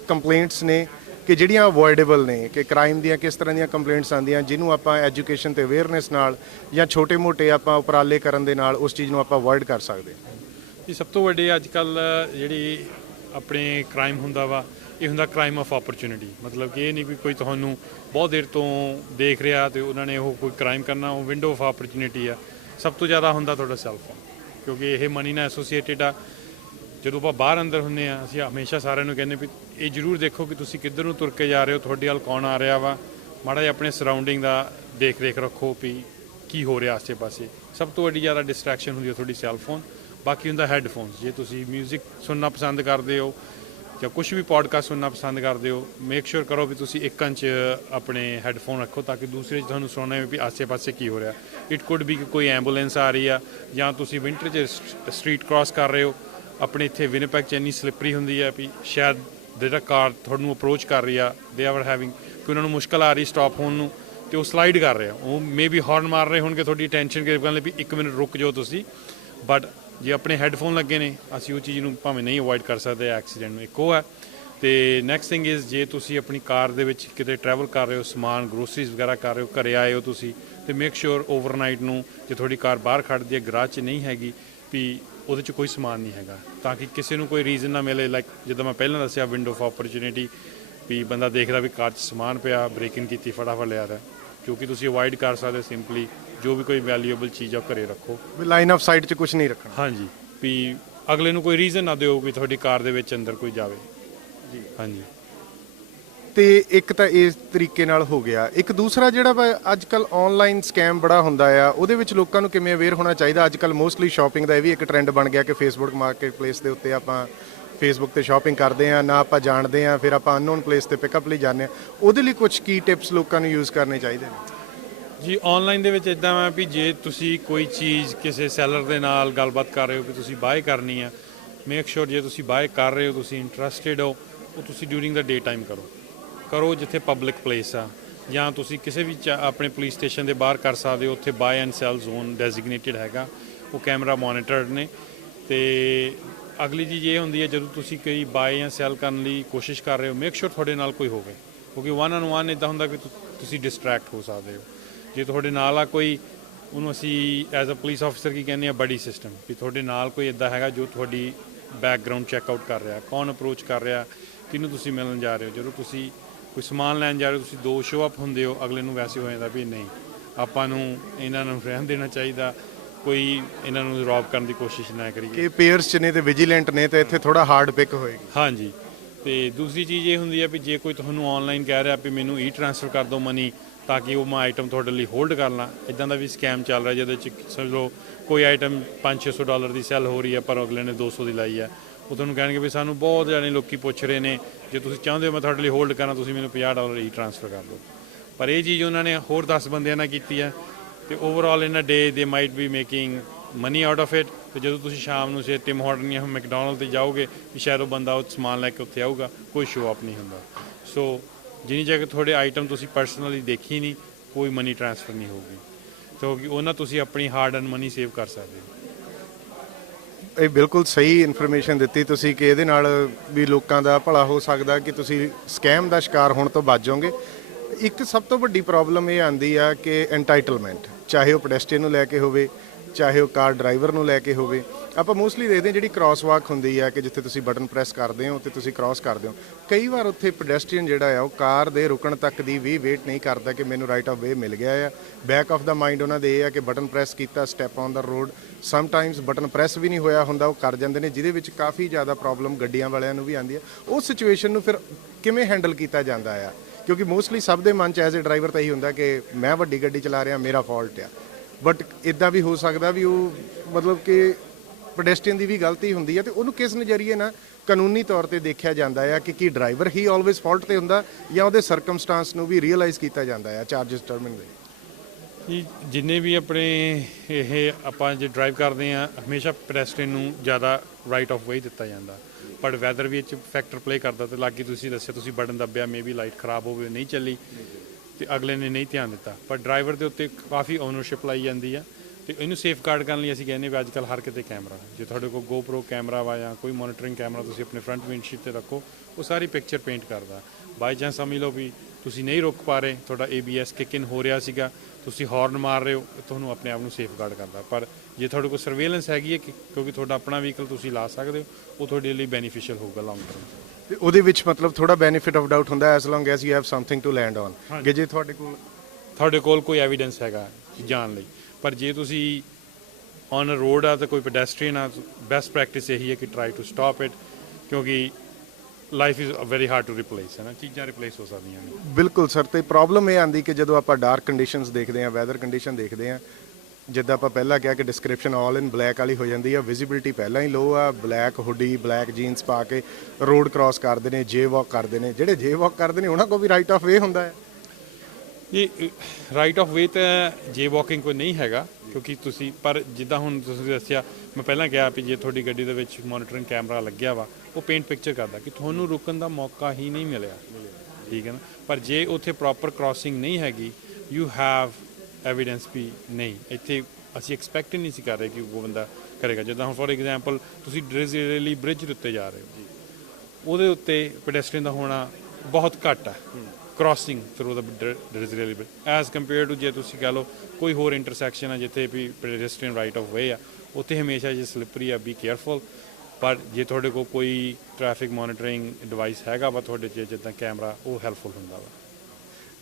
ਕੰਪਲੇਂਟਸ ਨੇ ਕਿ ਜਿਹੜੀਆਂ ਅਵੋਇਡੇਬਲ ਨੇ, ਕਿ ਕ੍ਰਾਈਮ ਦੀਆਂ ਕਿਸ ਤਰ੍ਹਾਂ ਦੀਆਂ ਕੰਪਲੇਂਟਸ ਆਉਂਦੀਆਂ ਜਿਹਨੂੰ ਆਪਾਂ ਐਜੂਕੇਸ਼ਨ ਤੇ ਅਵੇਅਰਨੈਸ ਨਾਲ ਜਾਂ ਛੋਟੇ-ਮੋਟੇ ਆਪਾਂ ਉਪਰਾਲੇ ਕਰਨ ਦੇ ਨਾਲ ਉਸ ਚੀਜ਼ ਨੂੰ ਆਪਾਂ ਅਵੋਇਡ ਕਰ ਸਕਦੇ ਹਾਂ? ਜੀ ਸਭ ਤੋਂ ਵੱਡੀ ਅੱਜ ਕੱਲ੍ਹ ਜਿਹੜੀ ਆਪਣੇ ਕ੍ਰਾਈਮ ਹੁੰਦਾ ਵਾ, ਇਹ ਹੁੰਦਾ ਕ੍ਰਾਈਮ ਆਫ ਓਪਰਚੁਨਿਟੀ। ਮਤਲਬ ਕਿ ਇਹ ਨਹੀਂ ਵੀ ਕੋਈ ਤੁਹਾਨੂੰ ਬਹੁਤ ਦੇਰ ਤੋਂ ਦੇਖ ਰਿਹਾ ਤੇ ਉਹਨਾਂ ਨੇ ਉਹ ਕੋਈ ਕ੍ਰਾਈਮ ਕਰਨਾ, ਉਹ ਵਿੰਡੋ ਆਫ ਓਪਰਚੁਨਿਟੀ ਆ। ਸਭ ਤੋਂ ਜ਼ਿਆਦਾ ਹੁੰਦਾ ਤੁਹਾਡਾ ਸੈੱਲਫੋਨ, ਕਿਉਂਕਿ ਇਹ ਮਨੀ ਨਾਲ ਐਸੋਸੀਏਟਿਡ ਆ। ਜਦੋਂ ਆਪਾਂ ਬਾਹਰ ਅੰਦਰ ਹੁੰਦੇ ਆ, ਅਸੀਂ ਹਮੇਸ਼ਾ ਸਾਰਿਆਂ ਨੂੰ ਕਹਿੰਦੇ ਵੀ ਇਹ ਜ਼ਰੂਰ ਦੇਖੋ ਕਿ ਤੁਸੀਂ ਕਿੱਧਰ ਨੂੰ ਤੁਰ ਕੇ ਜਾ ਰਹੇ ਹੋ, ਤੁਹਾਡੇ ਵੱਲ ਕੌਣ ਆ ਰਿਹਾ ਵਾ। ਮਾੜਾ ਜਿਹਾ ਆਪਣੇ ਸਰਾਊਂਡਿੰਗ ਦਾ ਦੇਖ ਰੇਖ ਰੱਖੋ ਵੀ ਕੀ ਹੋ ਰਿਹਾ ਆਸੇ ਪਾਸੇ। ਸਭ ਤੋਂ ਵੱਡੀ ਜ਼ਿਆਦਾ ਡਿਸਟਰੈਕਸ਼ਨ ਹੁੰਦੀ ਹੈ ਤੁਹਾਡੀ ਸੈੱਲਫੋਨ। ਬਾਕੀ ਹੁੰਦਾ ਹੈੱਡਫੋਨਸ। ਜੇ ਤੁਸੀਂ ਮਿਊਜ਼ਿਕ ਸੁਣਨਾ ਪਸੰਦ ਕਰਦੇ ਹੋ ਜਾਂ ਕੁਛ ਵੀ ਪੋਡਕਾਸਟ ਸੁਣਨਾ ਪਸੰਦ ਕਰਦੇ ਹੋ, ਮੇਕ ਸ਼ੋਰ ਕਰੋ ਵੀ ਤੁਸੀਂ ਇੱਕ ਕੰਨ 'ਚ ਆਪਣੇ ਹੈੱਡਫੋਨ ਰੱਖੋ ਤਾਂ ਕਿ ਦੂਸਰੇ 'ਚ ਤੁਹਾਨੂੰ ਸੁਣਨਾ ਵੀ ਆਸੇ ਪਾਸੇ ਕੀ ਹੋ ਰਿਹਾ। ਇਟ ਕੁਡ ਵੀ ਕਿ ਕੋਈ ਐਂਬੂਲੈਂਸ ਆ ਰਹੀ ਆ ਜਾਂ ਤੁਸੀਂ ਵਿੰਟਰ 'ਚ ਸਟਰੀਟ ਕ੍ਰਾਸ ਕਰ ਰਹੇ ਹੋ। ਆਪਣੇ ਇੱਥੇ ਵਿਨੀਪੈਗ 'ਚ ਇੰਨੀ ਸਲਿੱਪਰੀ ਹੁੰਦੀ ਹੈ ਵੀ ਸ਼ਾਇਦ ਜਿਹੜਾ ਕਾਰ ਤੁਹਾਨੂੰ ਅਪਰੋਚ ਕਰ ਰਹੀ ਆ, ਦੇ ਆਰ ਹੈਵਿੰਗ ਕਿ ਉਹਨਾਂ ਨੂੰ ਮੁਸ਼ਕਲ ਆ ਰਹੀ ਸਟਾਪ ਹੋਣ ਨੂੰ ਤੇ ਉਹ ਸਲਾਈਡ ਕਰ ਰਹੇ ਆ। ਉਹ ਮੇ ਵੀ ਹਾਰਨ ਮਾਰ ਰਹੇ ਹੋਣਗੇ ਤੁਹਾਡੀ ਅਟੈਂਸ਼ਨ ਕਰਨ ਲਈ ਵੀ 1 ਮਿੰਟ ਰੁਕ ਜਾਓ ਤੁਸੀਂ। ਬਟ ਜੇ ਆਪਣੇ ਹੈੱਡਫੋਨ ਲੱਗੇ ਨੇ, ਅਸੀਂ ਉਹ ਚੀਜ਼ ਨੂੰ ਭਾਵੇਂ ਨਹੀਂ ਅਵੋਇਡ ਕਰ ਸਕਦੇ ਐਕਸੀਡੈਂਟ ਨੂੰ। ਇੱਕ ਉਹ ਹੈ। ਤੇ ਨੈਕਸਟ ਥਿੰਗ ਇਜ਼ ਜੇ ਤੁਸੀਂ ਆਪਣੀ ਕਾਰ ਦੇ ਵਿੱਚ ਕਿਤੇ ਟਰੈਵਲ ਕਰ ਰਹੇ ਹੋ, ਸਮਾਨ ਗਰੋਸਰੀਜ਼ ਵਗੈਰਾ ਕਰ ਰਹੇ ਹੋ, ਘਰੇ ਆਏ ਹੋ ਤੁਸੀਂ, ਤੇ ਮੇਕ ਸ਼ੋਰ ਓਵਰਨਾਈਟ ਨੂੰ ਜੇ ਤੁਹਾਡੀ ਕਾਰ ਬਾਹਰ ਖੜ੍ਹਦੀ ਹੈ, ਗਰਾਜ 'ਚ ਨਹੀਂ ਹੈਗੀ, ਵੀ ਉਹਦੇ 'ਚ ਕੋਈ ਸਮਾਨ ਨਹੀਂ ਹੈਗਾ ਤਾਂ ਕਿ ਕਿਸੇ ਨੂੰ ਕੋਈ ਰੀਜ਼ਨ ਨਾ ਮਿਲੇ। ਲਾਈਕ ਜਿੱਦਾਂ ਮੈਂ ਪਹਿਲਾਂ ਦੱਸਿਆ ਵਿੰਡੋ ਆਫ ਓਪਰਚੁਨਿਟੀ, ਵੀ ਬੰਦਾ ਦੇਖਦਾ ਵੀ ਕਾਰ 'ਚ ਸਮਾਨ ਪਿਆ, ਬ੍ਰੇਕਿੰਗ ਕੀਤੀ, ਫਟਾਫਟ ਲਿਆ ਦਾ, ਕਿਉਂਕਿ ਤੁਸੀਂ ਅਵੋਇਡ ਕਰ ਸਕਦੇ ਸਿੰਪਲੀ ਜੋ ਵੀ ਕੋਈ ਵੈਲਿਊਏਬਲ ਚੀਜ਼ ਆ ਘਰੇ ਰੱਖੋ। ਵੀ ਲਾਈਨ ਆਫ ਸਾਈਟ 'ਚ ਕੁਝ ਨਹੀਂ ਰੱਖਣਾ। ਹਾਂਜੀ, ਵੀ ਅਗਲੇ ਨੂੰ ਕੋਈ ਰੀਜ਼ਨ ਨਾ ਦਿਓ ਵੀ ਤੁਹਾਡੀ ਕਾਰ ਦੇ ਵਿੱਚ ਅੰਦਰ ਕੋਈ ਜਾਵੇ ਜੀ। ਹਾਂਜੀ। ਤੇ ਇੱਕ ਤਾਂ ਇਸ ਤਰੀਕੇ ਨਾਲ ਹੋ ਗਿਆ। ਇੱਕ ਦੂਸਰਾ ਜਿਹੜਾ ਵਾ ਅੱਜ ਕੱਲ੍ਹ ਆਨਲਾਈਨ ਸਕੈਮ ਬੜਾ ਹੁੰਦਾ ਆ, ਉਹਦੇ ਵਿੱਚ ਲੋਕਾਂ ਨੂੰ ਕਿਵੇਂ ਅਵੇਅਰ ਹੋਣਾ ਚਾਹੀਦਾ? ਅੱਜ ਕੱਲ੍ਹ ਮੋਸਟਲੀ ਸ਼ਾਪਿੰਗ ਦਾ ਇਹ ਵੀ ਇੱਕ ਟ੍ਰੈਂਡ ਬਣ ਗਿਆ ਕਿ ਫੇਸਬੁੱਕ ਮਾਰਕੀਟ ਪਲੇਸ ਦੇ ਉੱਤੇ ਆਪਾਂ ਫੇਸਬੁੱਕ ਤੇ ਸ਼ਾਪਿੰਗ ਕਰਦੇ ਆ, ਨਾ ਆਪਾਂ ਜਾਣਦੇ ਆ, ਫਿਰ ਆਪਾਂ ਅਨਨੋਨ ਪਲੇਸ ਤੇ ਪਿਕਅਪ ਲਈ ਜਾਂਦੇ ਆ। ਉਹਦੇ ਲਈ ਕੁਝ ਕੀ ਟਿਪਸ ਲੋਕਾਂ ਨੂੰ ਯੂਜ਼ ਕਰਨੇ ਚਾਹੀਦੇ ਨੇ? ਜੀ ਆਨਲਾਈਨ ਦੇ ਵਿੱਚ ਇੱਦਾਂ ਵਾ ਵੀ ਜੇ ਤੁਸੀਂ ਕੋਈ ਚੀਜ਼ ਕਿਸੇ ਸੈਲਰ ਦੇ ਨਾਲ ਗੱਲਬਾਤ ਕਰ ਰਹੇ ਹੋ ਕਿ ਤੁਸੀਂ ਬਾਏ ਕਰਨੀ ਆ, ਮੇਕ ਸ਼ੋਰ ਜੇ ਤੁਸੀਂ ਬਾਏ ਕਰ ਰਹੇ ਹੋ, ਤੁਸੀਂ ਇੰਟਰਸਟਿਡ ਹੋ, ਉਹ ਤੁਸੀਂ ਡਿਊਰਿੰਗ ਦਾ ਡੇ ਟਾਈਮ ਕਰੋ ਜਿੱਥੇ ਪਬਲਿਕ ਪਲੇਸ ਆ, ਜਾਂ ਤੁਸੀਂ ਕਿਸੇ ਵੀ ਆਪਣੇ ਪੁਲਿਸ ਸਟੇਸ਼ਨ ਦੇ ਬਾਹਰ ਕਰ ਸਕਦੇ ਹੋ। ਉੱਥੇ buy and sell zone designated ਹੈਗਾ, ਉਹ ਕੈਮਰਾ ਮੋਨੀਟਰਡ ਨੇ। ਤੇ ਅਗਲੀ ਚੀਜ਼ ਇਹ ਹੁੰਦੀ ਹੈ ਜਦੋਂ ਤੁਸੀਂ ਕੋਈ ਬਾਏ ਜਾਂ ਸੈਲ ਕਰਨ ਲਈ ਕੋਸ਼ਿਸ਼ ਕਰ ਰਹੇ ਹੋ, ਮੇਕ ਸ਼ੋਰ ਤੁਹਾਡੇ ਨਾਲ ਕੋਈ ਹੋਵੇ, ਕਿਉਂਕਿ 1-on-1 ਇੱਦਾਂ ਹੁੰਦਾ ਕਿ ਤੁਸੀਂ ਡਿਸਟਰੈਕਟ ਹੋ ਸਕਦੇ ਹੋ। ਜੇ ਤੁਹਾਡੇ ਨਾਲ ਆ ਕੋਈ, ਉਹਨੂੰ ਅਸੀਂ ਐਜ਼ ਅ ਪੁਲਿਸ ਆਫਿਸਰ ਕੀ ਕਹਿੰਦੇ ਆ, ਬਡੀ ਸਿਸਟਮ, ਵੀ ਤੁਹਾਡੇ ਨਾਲ ਕੋਈ ਇੱਦਾਂ ਹੈਗਾ ਜੋ ਤੁਹਾਡੀ ਬੈਕਗਰਾਊਂਡ ਚੈੱਕਆਊਟ ਕਰ ਰਿਹਾ, ਕੌਣ ਅਪਰੋਚ ਕਰ ਰਿਹਾ, ਕਿਹਨੂੰ ਤੁਸੀਂ ਮਿਲਣ ਜਾ ਰਹੇ ਹੋ। ਜਦੋਂ ਤੁਸੀਂ ਕੋਈ ਸਮਾਨ ਲੈਣ ਜਾ ਰਹੇ ਹੋ, ਤੁਸੀਂ 2 ਸ਼ੋ ਅਪ ਹੁੰਦੇ ਹੋ, ਅਗਲੇ ਨੂੰ ਵੈਸੇ ਹੋ ਜਾਂਦਾ ਵੀ ਨਹੀਂ ਆਪਾਂ ਨੂੰ ਇਹਨਾਂ ਨੂੰ ਰਹਿਣ ਦੇਣਾ ਚਾਹੀਦਾ, ਕੋਈ ਇਹਨਾਂ ਨੂੰ ਰੌਬ ਕਰਨ ਦੀ ਕੋਸ਼ਿਸ਼ ਨਾ ਕਰੀਏ। ਕਿ ਪੇਅਰਸ 'ਚ ਨੇ ਤੇ ਵਿਜੀਲੈਂਟ ਨੇ ਤੇ ਇੱਥੇ ਥੋੜਾ ਹਾਰਡ ਪਿਕ ਹੋਏਗੀ। ਹਾਂਜੀ। ਤੇ ਦੂਸਰੀ ਚੀਜ਼ ਇਹ ਹੁੰਦੀ ਹੈ ਵੀ ਜੇ ਕੋਈ ਤੁਹਾਨੂੰ ਆਨਲਾਈਨ ਕਹਿ ਰਿਹਾ ਵੀ ਮੈਨੂੰ ਟ੍ਰਾਂਸਫਰ ਕਰ ਦਿਓ ਮਨੀ ਤਾਂ ਕਿ ਉਹ ਮੈਂ ਆਈਟਮ ਤੁਹਾਡੇ ਲਈ ਹੋਲਡ ਕਰ ਲਾਂ, ਇੱਦਾਂ ਦਾ ਵੀ ਸਕੈਮ ਚੱਲ ਰਿਹਾ ਜਿਹਦੇ 'ਚ ਸਮਝ ਲਓ ਕੋਈ ਆਈਟਮ $500-600 ਦੀ ਸੈੱਲ ਹੋ ਰਹੀ ਹੈ ਪਰ ਅਗਲੇ ਨੇ 200 ਦੀ ਲਾਈ ਹੈ। ਉਹ ਤੁਹਾਨੂੰ ਕਹਿਣਗੇ ਵੀ ਸਾਨੂੰ ਬਹੁਤ ਜਾਣੇ ਲੋਕੀ ਪੁੱਛ ਰਹੇ ਨੇ, ਜੇ ਤੁਸੀਂ ਚਾਹੁੰਦੇ ਹੋ ਮੈਂ ਤੁਹਾਡੇ ਲਈ ਹੋਲਡ ਕਰਾਂ, ਤੁਸੀਂ ਮੈਨੂੰ $50 ਟ੍ਰਾਂਸਫਰ ਕਰ ਦਿਓ। ਪਰ ਇਹ ਚੀਜ਼ ਉਹਨਾਂ ਨੇ ਹੋਰ 10 ਬੰਦਿਆਂ ਨਾਲ ਕੀਤੀ ਹੈ ਤੇ overall in a day they might be making money out of it. ਤੇ ਜਦੋਂ ਤੁਸੀਂ ਸ਼ਾਮ ਨੂੰ ਟਿਮ ਹਾਰਟਨ ਜਾਂ ਮੈਕਡੋਨਲਡ 'ਤੇ ਜਾਓਗੇ ਵੀ ਸ਼ਾਇਦ ਉਹ ਬੰਦਾ ਉਹ ਸਮਾਨ ਲੈ ਕੇ ਉੱਥੇ ਆਊਗਾ, ਕੋਈ ਸ਼ੋ ਅਪ ਨਹੀਂ ਹੁੰਦਾ। ਸੋ ਜਿੰਨੀ ਜਗ੍ਹਾ ਤੁਹਾਡੇ ਆਈਟਮ ਤੁਸੀਂ ਪਰਸਨਲੀ ਦੇਖੀ ਨਹੀਂ, ਕੋਈ ਮਨੀ ਟ੍ਰਾਂਸਫਰ ਨਹੀਂ ਹੋਊਗੀ, ਕਿਉਂਕਿ ਉਹਨਾਂ ਤੁਸੀਂ ਆਪਣੀ ਹਾਰਡ ਐਂਡ ਮਨੀ ਸੇਵ ਕਰ ਸਕਦੇ ਹੋ। ਇਹ ਬਿਲਕੁਲ ਸਹੀ ਇਨਫੋਰਮੇਸ਼ਨ ਦਿੱਤੀ ਤੁਸੀਂ ਕਿ ਇਹਦੇ ਨਾਲ ਵੀ ਲੋਕਾਂ ਦਾ ਭਲਾ ਹੋ ਸਕਦਾ, ਕਿ ਤੁਸੀਂ ਸਕੈਮ ਦਾ ਸ਼ਿਕਾਰ ਹੋਣ ਤੋਂ ਬਚ ਜਾਓਗੇ। ਇੱਕ ਸਭ ਤੋਂ ਵੱਡੀ ਪ੍ਰੋਬਲਮ ਇਹ ਆਉਂਦੀ ਆ ਕਿ ਐਂਟਾਈਟਲਮੈਂਟ, ਚਾਹੇ ਉਹ ਪੈਡੈਸਟਰੀਅਨ ਨੂੰ ਲੈ ਕੇ ਹੋਵੇ, ਚਾਹੇ ਉਹ ਕਾਰ ਡਰਾਈਵਰ ਨੂੰ ਲੈ ਕੇ ਹੋਵੇ। ਆਪਾਂ ਮੋਸਟਲੀ ਦੇਖਦੇ ਹਾਂ ਜਿਹੜੀ ਕ੍ਰਾਸ ਵਾਕ ਹੁੰਦੀ ਆ ਕਿ ਜਿੱਥੇ ਤੁਸੀਂ ਬਟਨ ਪ੍ਰੈਸ ਕਰਦੇ ਹੋ ਤੇ ਤੁਸੀਂ ਕ੍ਰਾਸ ਕਰਦੇ ਹੋ, ਕਈ ਵਾਰ ਉੱਥੇ ਪੈਡੈਸਟਰੀਅਨ ਜਿਹੜਾ ਆ ਉਹ ਕਾਰ ਦੇ ਰੁਕਣ ਤੱਕ ਦੀ ਵੀ ਵੇਟ ਨਹੀਂ ਕਰਦਾ ਕਿ ਮੈਨੂੰ ਰਾਈਟ ਆਫ ਵੇ ਮਿਲ ਗਿਆ ਆ। ਬੈਕ ਆਫ ਦਾ ਮਾਈਂਡ ਉਹਨਾਂ ਦੇ ਇਹ ਆ ਕਿ ਬਟਨ ਪ੍ਰੈਸ ਕੀਤਾ, step on the road. Sometimes button press ਵੀ ਨਹੀਂ ਹੋਇਆ ਹੁੰਦਾ, ਉਹ ਕਰ ਜਾਂਦੇ ਨੇ, ਜਿਹਦੇ ਵਿੱਚ ਕਾਫੀ ਜ਼ਿਆਦਾ ਪ੍ਰੋਬਲਮ ਗੱਡੀਆਂ ਵਾਲਿਆਂ ਨੂੰ ਵੀ ਆਉਂਦੀ ਆ। ਉਸ ਸਿਚੁਏਸ਼ਨ ਨੂੰ ਫਿਰ ਕਿਵੇਂ ਹੈਂਡਲ ਕੀਤਾ ਜਾਂਦਾ ਆ? ਕਿਉਂਕਿ ਮੋਸਟਲੀ ਸਭ ਦੇ ਮਨ 'ਚ ਐਜ਼ ਏ ਡਰਾਈਵਰ ਤਾਂ ਇਹੀ ਹੁੰਦਾ ਕਿ ਮੈਂ ਵੱਡੀ ਗੱਡੀ ਚਲਾ ਰਿਹਾ, ਮੇਰਾ ਫਾਲਟ ਆ। ਬਟ ਇੱਦਾਂ ਵੀ ਹੋ ਸਕਦਾ ਵੀ ਉਹ ਮਤਲਬ ਕਿ ਪੈਡੈਸਟਰੀਅਨ ਦੀ ਵੀ ਗਲਤੀ ਹੁੰਦੀ ਹੈ ਤੇ ਉਹਨੂੰ ਕਿਸ ਨਜ਼ਰੀਏ ਨਾਲ ਕਾਨੂੰਨੀ ਤੌਰ ਤੇ ਦੇਖਿਆ ਜਾਂਦਾ ਹੈ ਕਿ ਕੀ ਡਰਾਈਵਰ ਹੀ ਆਲਵੇਜ਼ ਫਾਲਟ ਤੇ ਹੁੰਦਾ ਜਾਂ ਉਹਦੇ ਸਰਕਮਸਟੈਂਸ ਨੂੰ ਵੀ ਰੀਅਲਾਈਜ਼ ਕੀਤਾ ਜਾਂਦਾ ਹੈ ਚਾਰजेस ਟਰਮਿੰਗ ਦੇ? ਜੀ ਜਿੰਨੇ ਵੀ ਆਪਣੇ ਇਹ ਆਪਾਂ ਜੇ ਡਰਾਈਵ ਕਰਦੇ ਆ ਹਮੇਸ਼ਾ ਪੈਡੈਸਟਰੀਅਨ ਨੂੰ ਜ਼ਿਆਦਾ ਰਾਈਟ ਆਫ ਵੇ ਦਿੱਤਾ ਜਾਂਦਾ, ਪਰ ਵੈਦਰ ਵੀ ਇਹ 'ਚ ਫੈਕਟਰ ਪਲੇ ਕਰਦਾ। ਤੇ ਲਾਗੇ ਤੁਸੀਂ ਦੱਸਿਆ ਤੁਸੀਂ ਬਟਨ ਦੱਬਿਆ, ਮੇ ਵੀ ਲਾਈਟ ਖਰਾਬ ਹੋਵੇ ਨਹੀਂ ਚੱਲੀ ਤੇ ਅਗਲੇ ਨੇ ਨਹੀਂ ਧਿਆਨ ਦਿੱਤਾ, ਪਰ ਡਰਾਈਵਰ ਦੇ ਉੱਤੇ ਕਾਫੀ ਓਨਰਸ਼ਿਪ ਲਾਈ ਜਾਂਦੀ ਆ। ਤੇ ਇਹਨੂੰ ਸੇਫ ਗਾਰਡ ਕਰਨ ਲਈ ਅਸੀਂ ਕਹਿੰਦੇ ਵੀ ਅੱਜ ਕੱਲ੍ਹ ਹਰ ਕਿਤੇ ਕੈਮਰਾ, ਜੇ ਤੁਹਾਡੇ ਕੋਲ GoPro ਕੈਮਰਾ ਵਾ ਜਾਂ ਕੋਈ ਮੋਨੀਟਰਿੰਗ ਕੈਮਰਾ ਤੁਸੀਂ ਆਪਣੇ ਫਰੰਟ ਵਿੰਡਸ਼ੀਟ ਤੇ ਰੱਖੋ, ਉਹ ਸਾਰੀ ਪਿਕਚਰ ਪੇਂਟ ਕਰਦਾ। ਬਾਈ ਚਾਂਸ ਸਮਝ ਲਓ ਵੀ ਤੁਸੀਂ ਨਹੀਂ ਰੁਕ ਪਾ ਰਹੇ, ਤੁਹਾਡਾ ABS ਕਿਕ ਇਨ ਹੋ ਰਿਹਾ ਸੀਗਾ, ਤੁਸੀਂ ਹਾਰਨ ਮਾਰ ਰਹੇ ਹੋ, ਤੁਹਾਨੂੰ ਆਪਣੇ ਆਪ ਨੂੰ ਸੇਫ ਗਾਰਡ ਕਰਦਾ। ਪਰ ਜੇ ਤੁਹਾਡੇ ਕੋਲ ਸਰਵੇਲੈਂਸ ਹੈਗੀ ਹੈ ਕਿਉਂਕਿ ਤੁਹਾਡਾ ਆਪਣਾ ਵਹੀਕਲ ਤੁਸੀਂ ਲਾ ਸਕਦੇ ਹੋ, ਉਹ ਤੁਹਾਡੇ ਲਈ ਬੈਨੀਫੀਸ਼ੀਅਲ ਹੋਊਗਾ ਲੌਂਗ ਟਰਮ। ਤੇ ਉਹਦੇ ਵਿੱਚ ਮਤਲਬ ਥੋੜਾ ਬੈਨੀਫਿਟ ਆਫ ਡਾਊਟ ਹੁੰਦਾ as long as you have something to land on, ਕਿ ਜੇ ਤੁਹਾਡੇ ਕੋਲ ਕੋਈ ਐਵੀਡੈਂਸ ਹੈਗਾ ਜਾਣ ਲਈ। ਪਰ ਜੇ ਤੁਸੀਂ ਔਨ ਰੋਡ ਆ ਤਾਂ ਕੋਈ ਪੈਡੈਸਟਰੀਅਨ ਆ, ਬੈਸਟ ਪ੍ਰੈਕਟਿਸ ਇਹੀ ਹੈ ਕਿ ਟਰਾਈ ਟੂ ਸਟਾਪ ਇਟ, ਕਿਉਂਕਿ life is very hard to replace, ਹੈ ਨਾ, ਚੀਜ਼ਾਂ ਰਿਪਲੇਸ ਹੋ ਸਕਦੀਆਂ ਨੇ। ਬਿਲਕੁਲ ਸਰ। ਤੇ ਪ੍ਰੋਬਲਮ ਇਹ ਆਉਂਦੀ ਕਿ ਜਦੋਂ ਆਪਾਂ ਡਾਰਕ ਕੰਡੀਸ਼ਨਸ ਦੇਖਦੇ ਹਾਂ, ਵੈਦਰ ਕੰਡੀਸ਼ਨ ਦੇਖਦੇ ਹਾਂ, ਜਿੱਦਾਂ ਆਪਾਂ ਪਹਿਲਾਂ ਕਿਹਾ ਕਿ ਡਿਸਕ੍ਰਿਪਸ਼ਨ ਆਲ ਇਨ ਬਲੈਕ ਵਾਲੀ ਹੋ ਜਾਂਦੀ ਆ, ਵਿਜ਼ਿਬਿਲਿਟੀ ਪਹਿਲਾਂ ਹੀ ਲੋ ਆ, ਬਲੈਕ ਹੁੱਡੀ ਬਲੈਕ ਜੀਨਸ ਪਾ ਕੇ ਰੋਡ ਕ੍ਰਾਸ ਕਰਦੇ ਨੇ, ਜੇ ਵਾਕ ਕਰਦੇ ਨੇ। ਜਿਹੜੇ ਜੇ ਵਾਕ ਕਰਦੇ ਨੇ ਉਹਨਾਂ ਕੋਲ ਵੀ ਰਾਈਟ ਆਫ ਵੇ ਹੁੰਦਾ ਹੈ? ਇਹ ਰਾਈਟ ਆਫ ਵੇ ਤਾਂ ਜੇ ਵਾਕਿੰਗ ਕੋਈ ਨਹੀਂ ਹੈਗਾ, ਕਿਉਂਕਿ ਤੁਸੀਂ ਪਰ ਜਿੱਦਾਂ ਹੁਣ ਤੁਸੀਂ ਦੱਸਿਆ, ਮੈਂ ਪਹਿਲਾਂ ਕਿਹਾ ਵੀ ਜੇ ਤੁਹਾਡੀ ਗੱਡੀ ਦੇ ਵਿੱਚ ਮੋਨੀਟਰਿੰਗ ਕੈਮਰਾ ਲੱਗਿਆ ਵਾ, ਉਹ ਪੇਂਟ ਪਿਕਚਰ ਕਰਦਾ ਕਿ ਤੁਹਾਨੂੰ ਰੁਕਣ ਦਾ ਮੌਕਾ ਹੀ ਨਹੀਂ ਮਿਲਿਆ, ਠੀਕ ਹੈ ਨਾ। ਪਰ ਜੇ ਉੱਥੇ ਪ੍ਰੋਪਰ ਕ੍ਰਾਸਿੰਗ ਨਹੀਂ ਹੈਗੀ, ਯੂ ਹੈਵ ਐਵੀਡੈਂਸ ਵੀ ਨਹੀਂ, ਇੱਥੇ ਅਸੀਂ ਐਕਸਪੈਕਟ ਹੀ ਨਹੀਂ ਸੀ ਕਰ ਰਹੇ ਕਿ ਉਹ ਬੰਦਾ ਕਰੇਗਾ। ਜਿੱਦਾਂ ਹੁਣ ਫੋਰ ਐਗਜ਼ਾਮਪਲ ਤੁਸੀਂ ਡਿਜ਼ਰੇਲੀ ਬ੍ਰਿਜ ਦੇ ਉੱਤੇ ਜਾ ਰਹੇ ਹੋ, ਉਹਦੇ ਉੱਤੇ ਪੈਡੈਸਟਰੀਅਨ ਦਾ ਹੋਣਾ ਬਹੁਤ ਘੱਟ ਹੈ, crossing through the Disraeli Bridge as compare to ਜੇ ਤੁਸੀਂ ਕਹਿ ਲਓ ਕੋਈ ਹੋਰ ਇੰਟਰਸੈਕਸ਼ਨ ਆ ਜਿੱਥੇ ਵੀ ਪੈਡੈਸਟਰੀਅਨ ਰਾਈਟ ਆਫ ਵੇ ਆ, ਉੱਥੇ ਹਮੇਸ਼ਾ ਜੇ ਸਲਿੱਪਰੀ ਆ, ਬੀ ਕੇਅਰਫੁਲ। ਪਰ ਜੇ ਤੁਹਾਡੇ ਕੋਲ ਕੋਈ ਟ੍ਰੈਫਿਕ ਮੋਨੀਟਰਿੰਗ ਡਿਵਾਈਸ ਹੈਗਾ ਵਾ ਤੁਹਾਡੇ 'ਚ ਜਿੱਦਾਂ ਕੈਮਰਾ, ਉਹ ਹੈਲਪਫੁਲ ਹੁੰਦਾ ਵਾ।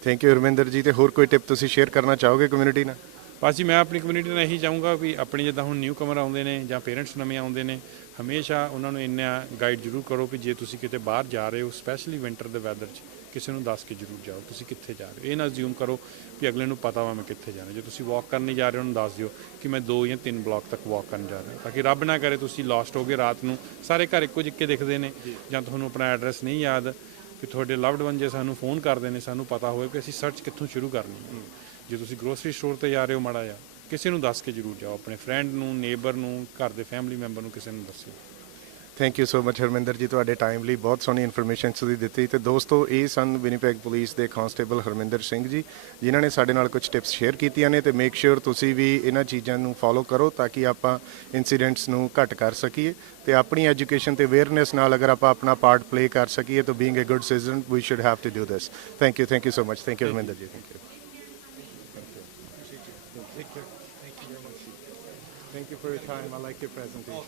ਥੈਂਕ ਯੂ ਰਮਿੰਦਰ ਜੀ। ਤੇ ਹੋਰ ਕੋਈ ਟਿਪ ਤੁਸੀਂ ਸ਼ੇਅਰ ਕਰਨਾ ਚਾਹੋਗੇ ਕਮਿਊਨਿਟੀ ਨਾਲ? ਬਸ ਜੀ, ਮੈਂ ਆਪਣੀ ਕਮਿਊਨਿਟੀ ਨਾਲ ਇਹੀ ਚਾਹੂੰਗਾ ਵੀ ਆਪਣੀ ਜਿੱਦਾਂ ਹੁਣ ਨਿਊ ਕਮਰ ਆਉਂਦੇ ਨੇ ਜਾਂ ਪੇਰੈਂਟਸ ਨਵੇਂ ਆਉਂਦੇ ਨੇ, ਹਮੇਸ਼ਾ ਉਹਨਾਂ ਨੂੰ ਇੰਨਾ ਗਾਈਡ ਜ਼ਰੂਰ ਕਰੋ ਵੀ ਜੇ ਤੁਸੀਂ ਕਿਤੇ ਬਾਹਰ ਜਾ ਰਹੇ ਹੋ, ਸਪੈਸ਼ਲੀ ਵਿੰਟਰ ਦੇ ਵੈਦਰ 'ਚ, ਕਿਸੇ ਨੂੰ ਦੱਸ ਕੇ ਜ਼ਰੂਰ ਜਾਓ ਤੁਸੀਂ ਕਿੱਥੇ ਜਾ ਰਹੇ ਹੋ। ਇਹ ਨਾ ਅਜ਼ਿਊਮ ਕਰੋ ਵੀ ਅਗਲੇ ਨੂੰ ਪਤਾ ਵਾ ਮੈਂ ਕਿੱਥੇ ਜਾਣਾ। ਜੇ ਤੁਸੀਂ ਵਾਕ ਕਰਨ ਜਾ ਰਹੇ ਹੋ, ਉਹਨੂੰ ਦੱਸ ਦਿਓ ਕਿ ਮੈਂ 2 ਜਾਂ 3 ਬਲਾਕ ਤੱਕ ਵਾਕ ਕਰਨ ਜਾ ਰਿਹਾ, ਤਾਂ ਕਿ ਰੱਬ ਨਾ ਕਰੇ ਤੁਸੀਂ ਲੋਸਟ ਹੋ ਗਏ ਰਾਤ ਨੂੰ, ਸਾਰੇ ਘਰ ਇੱਕੋ ਜਿਹੇ ਦਿਖਦੇ ਨੇ, ਜਾਂ ਤੁਹਾਨੂੰ ਆਪਣਾ ਐਡਰੈਸ ਨਹੀਂ ਯਾਦ, ਕਿ ਤੁਹਾਡੇ ਲਵਡ ਵਨ ਜੇ ਸਾਨੂੰ ਫੋਨ ਕਰਦੇ ਨੇ, ਸਾਨੂੰ ਪਤਾ ਹੋਵੇ ਕਿ ਅਸੀਂ ਸਰਚ ਕਿੱਥੋਂ ਸ਼ੁਰੂ ਕਰਨੀ। ਜੇ ਤੁਸੀਂ ਗਰੋਸਰੀ ਸਟੋਰ 'ਤੇ ਜਾ ਰਹੇ ਹੋ, ਮਾੜਾ ਜਿਹਾ ਕਿਸੇ ਨੂੰ ਦੱਸ ਕੇ ਜ਼ਰੂਰ ਜਾਓ, ਆਪਣੇ ਫਰੈਂਡ ਨੂੰ, ਨੇਬਰ ਨੂੰ, ਘਰ ਦੇ ਫੈਮਿਲੀ ਮੈਂਬਰ ਨੂੰ, ਕਿਸੇ ਨੂੰ ਦੱਸੋ। Thank you so much Harminder ji, ਤੁਹਾਡੇ ਟਾਈਮ ਲਈ ਬਹੁਤ ਸੋਹਣੀ ਇਨਫੋਰਮੇਸ਼ਨ ਤੁਸੀਂ ਦਿੱਤੀ। ਤੇ ਦੋਸਤੋ, ਇਹ ਸਨ ਵਿਨੀਪੈਗ ਪੁਲਿਸ ਦੇ ਕਾਂਸਟੇਬਲ ਹਰਮਿੰਦਰ ਸਿੰਘ ਜੀ, ਜਿਨ੍ਹਾਂ ਨੇ ਸਾਡੇ ਨਾਲ ਕੁਝ ਟਿਪਸ ਸ਼ੇਅਰ ਕੀਤੀਆਂ ਨੇ। ਤੇ ਮੇਕ ਸ਼ੋਰ ਤੁਸੀਂ ਵੀ ਇਹਨਾਂ ਚੀਜ਼ਾਂ ਨੂੰ ਫੋਲੋ ਕਰੋ ਤਾਂ ਕਿ ਆਪਾਂ ਇਨਸੀਡੈਂਟਸ ਨੂੰ ਘੱਟ ਕਰ ਸਕੀਏ, ਤੇ ਆਪਣੀ ਐਜੂਕੇਸ਼ਨ ਤੇ ਅਵੇਅਰਨੈਸ ਨਾਲ ਅਗਰ ਆਪਾਂ ਆਪਣਾ ਪਾਰਟ ਪਲੇ ਕਰ ਸਕੀਏ ਤਾਂ being a good citizen we should have to do this. Thank you so much. Thank you Harminder ji. Thank you. Thank you for your time. I like your presentation.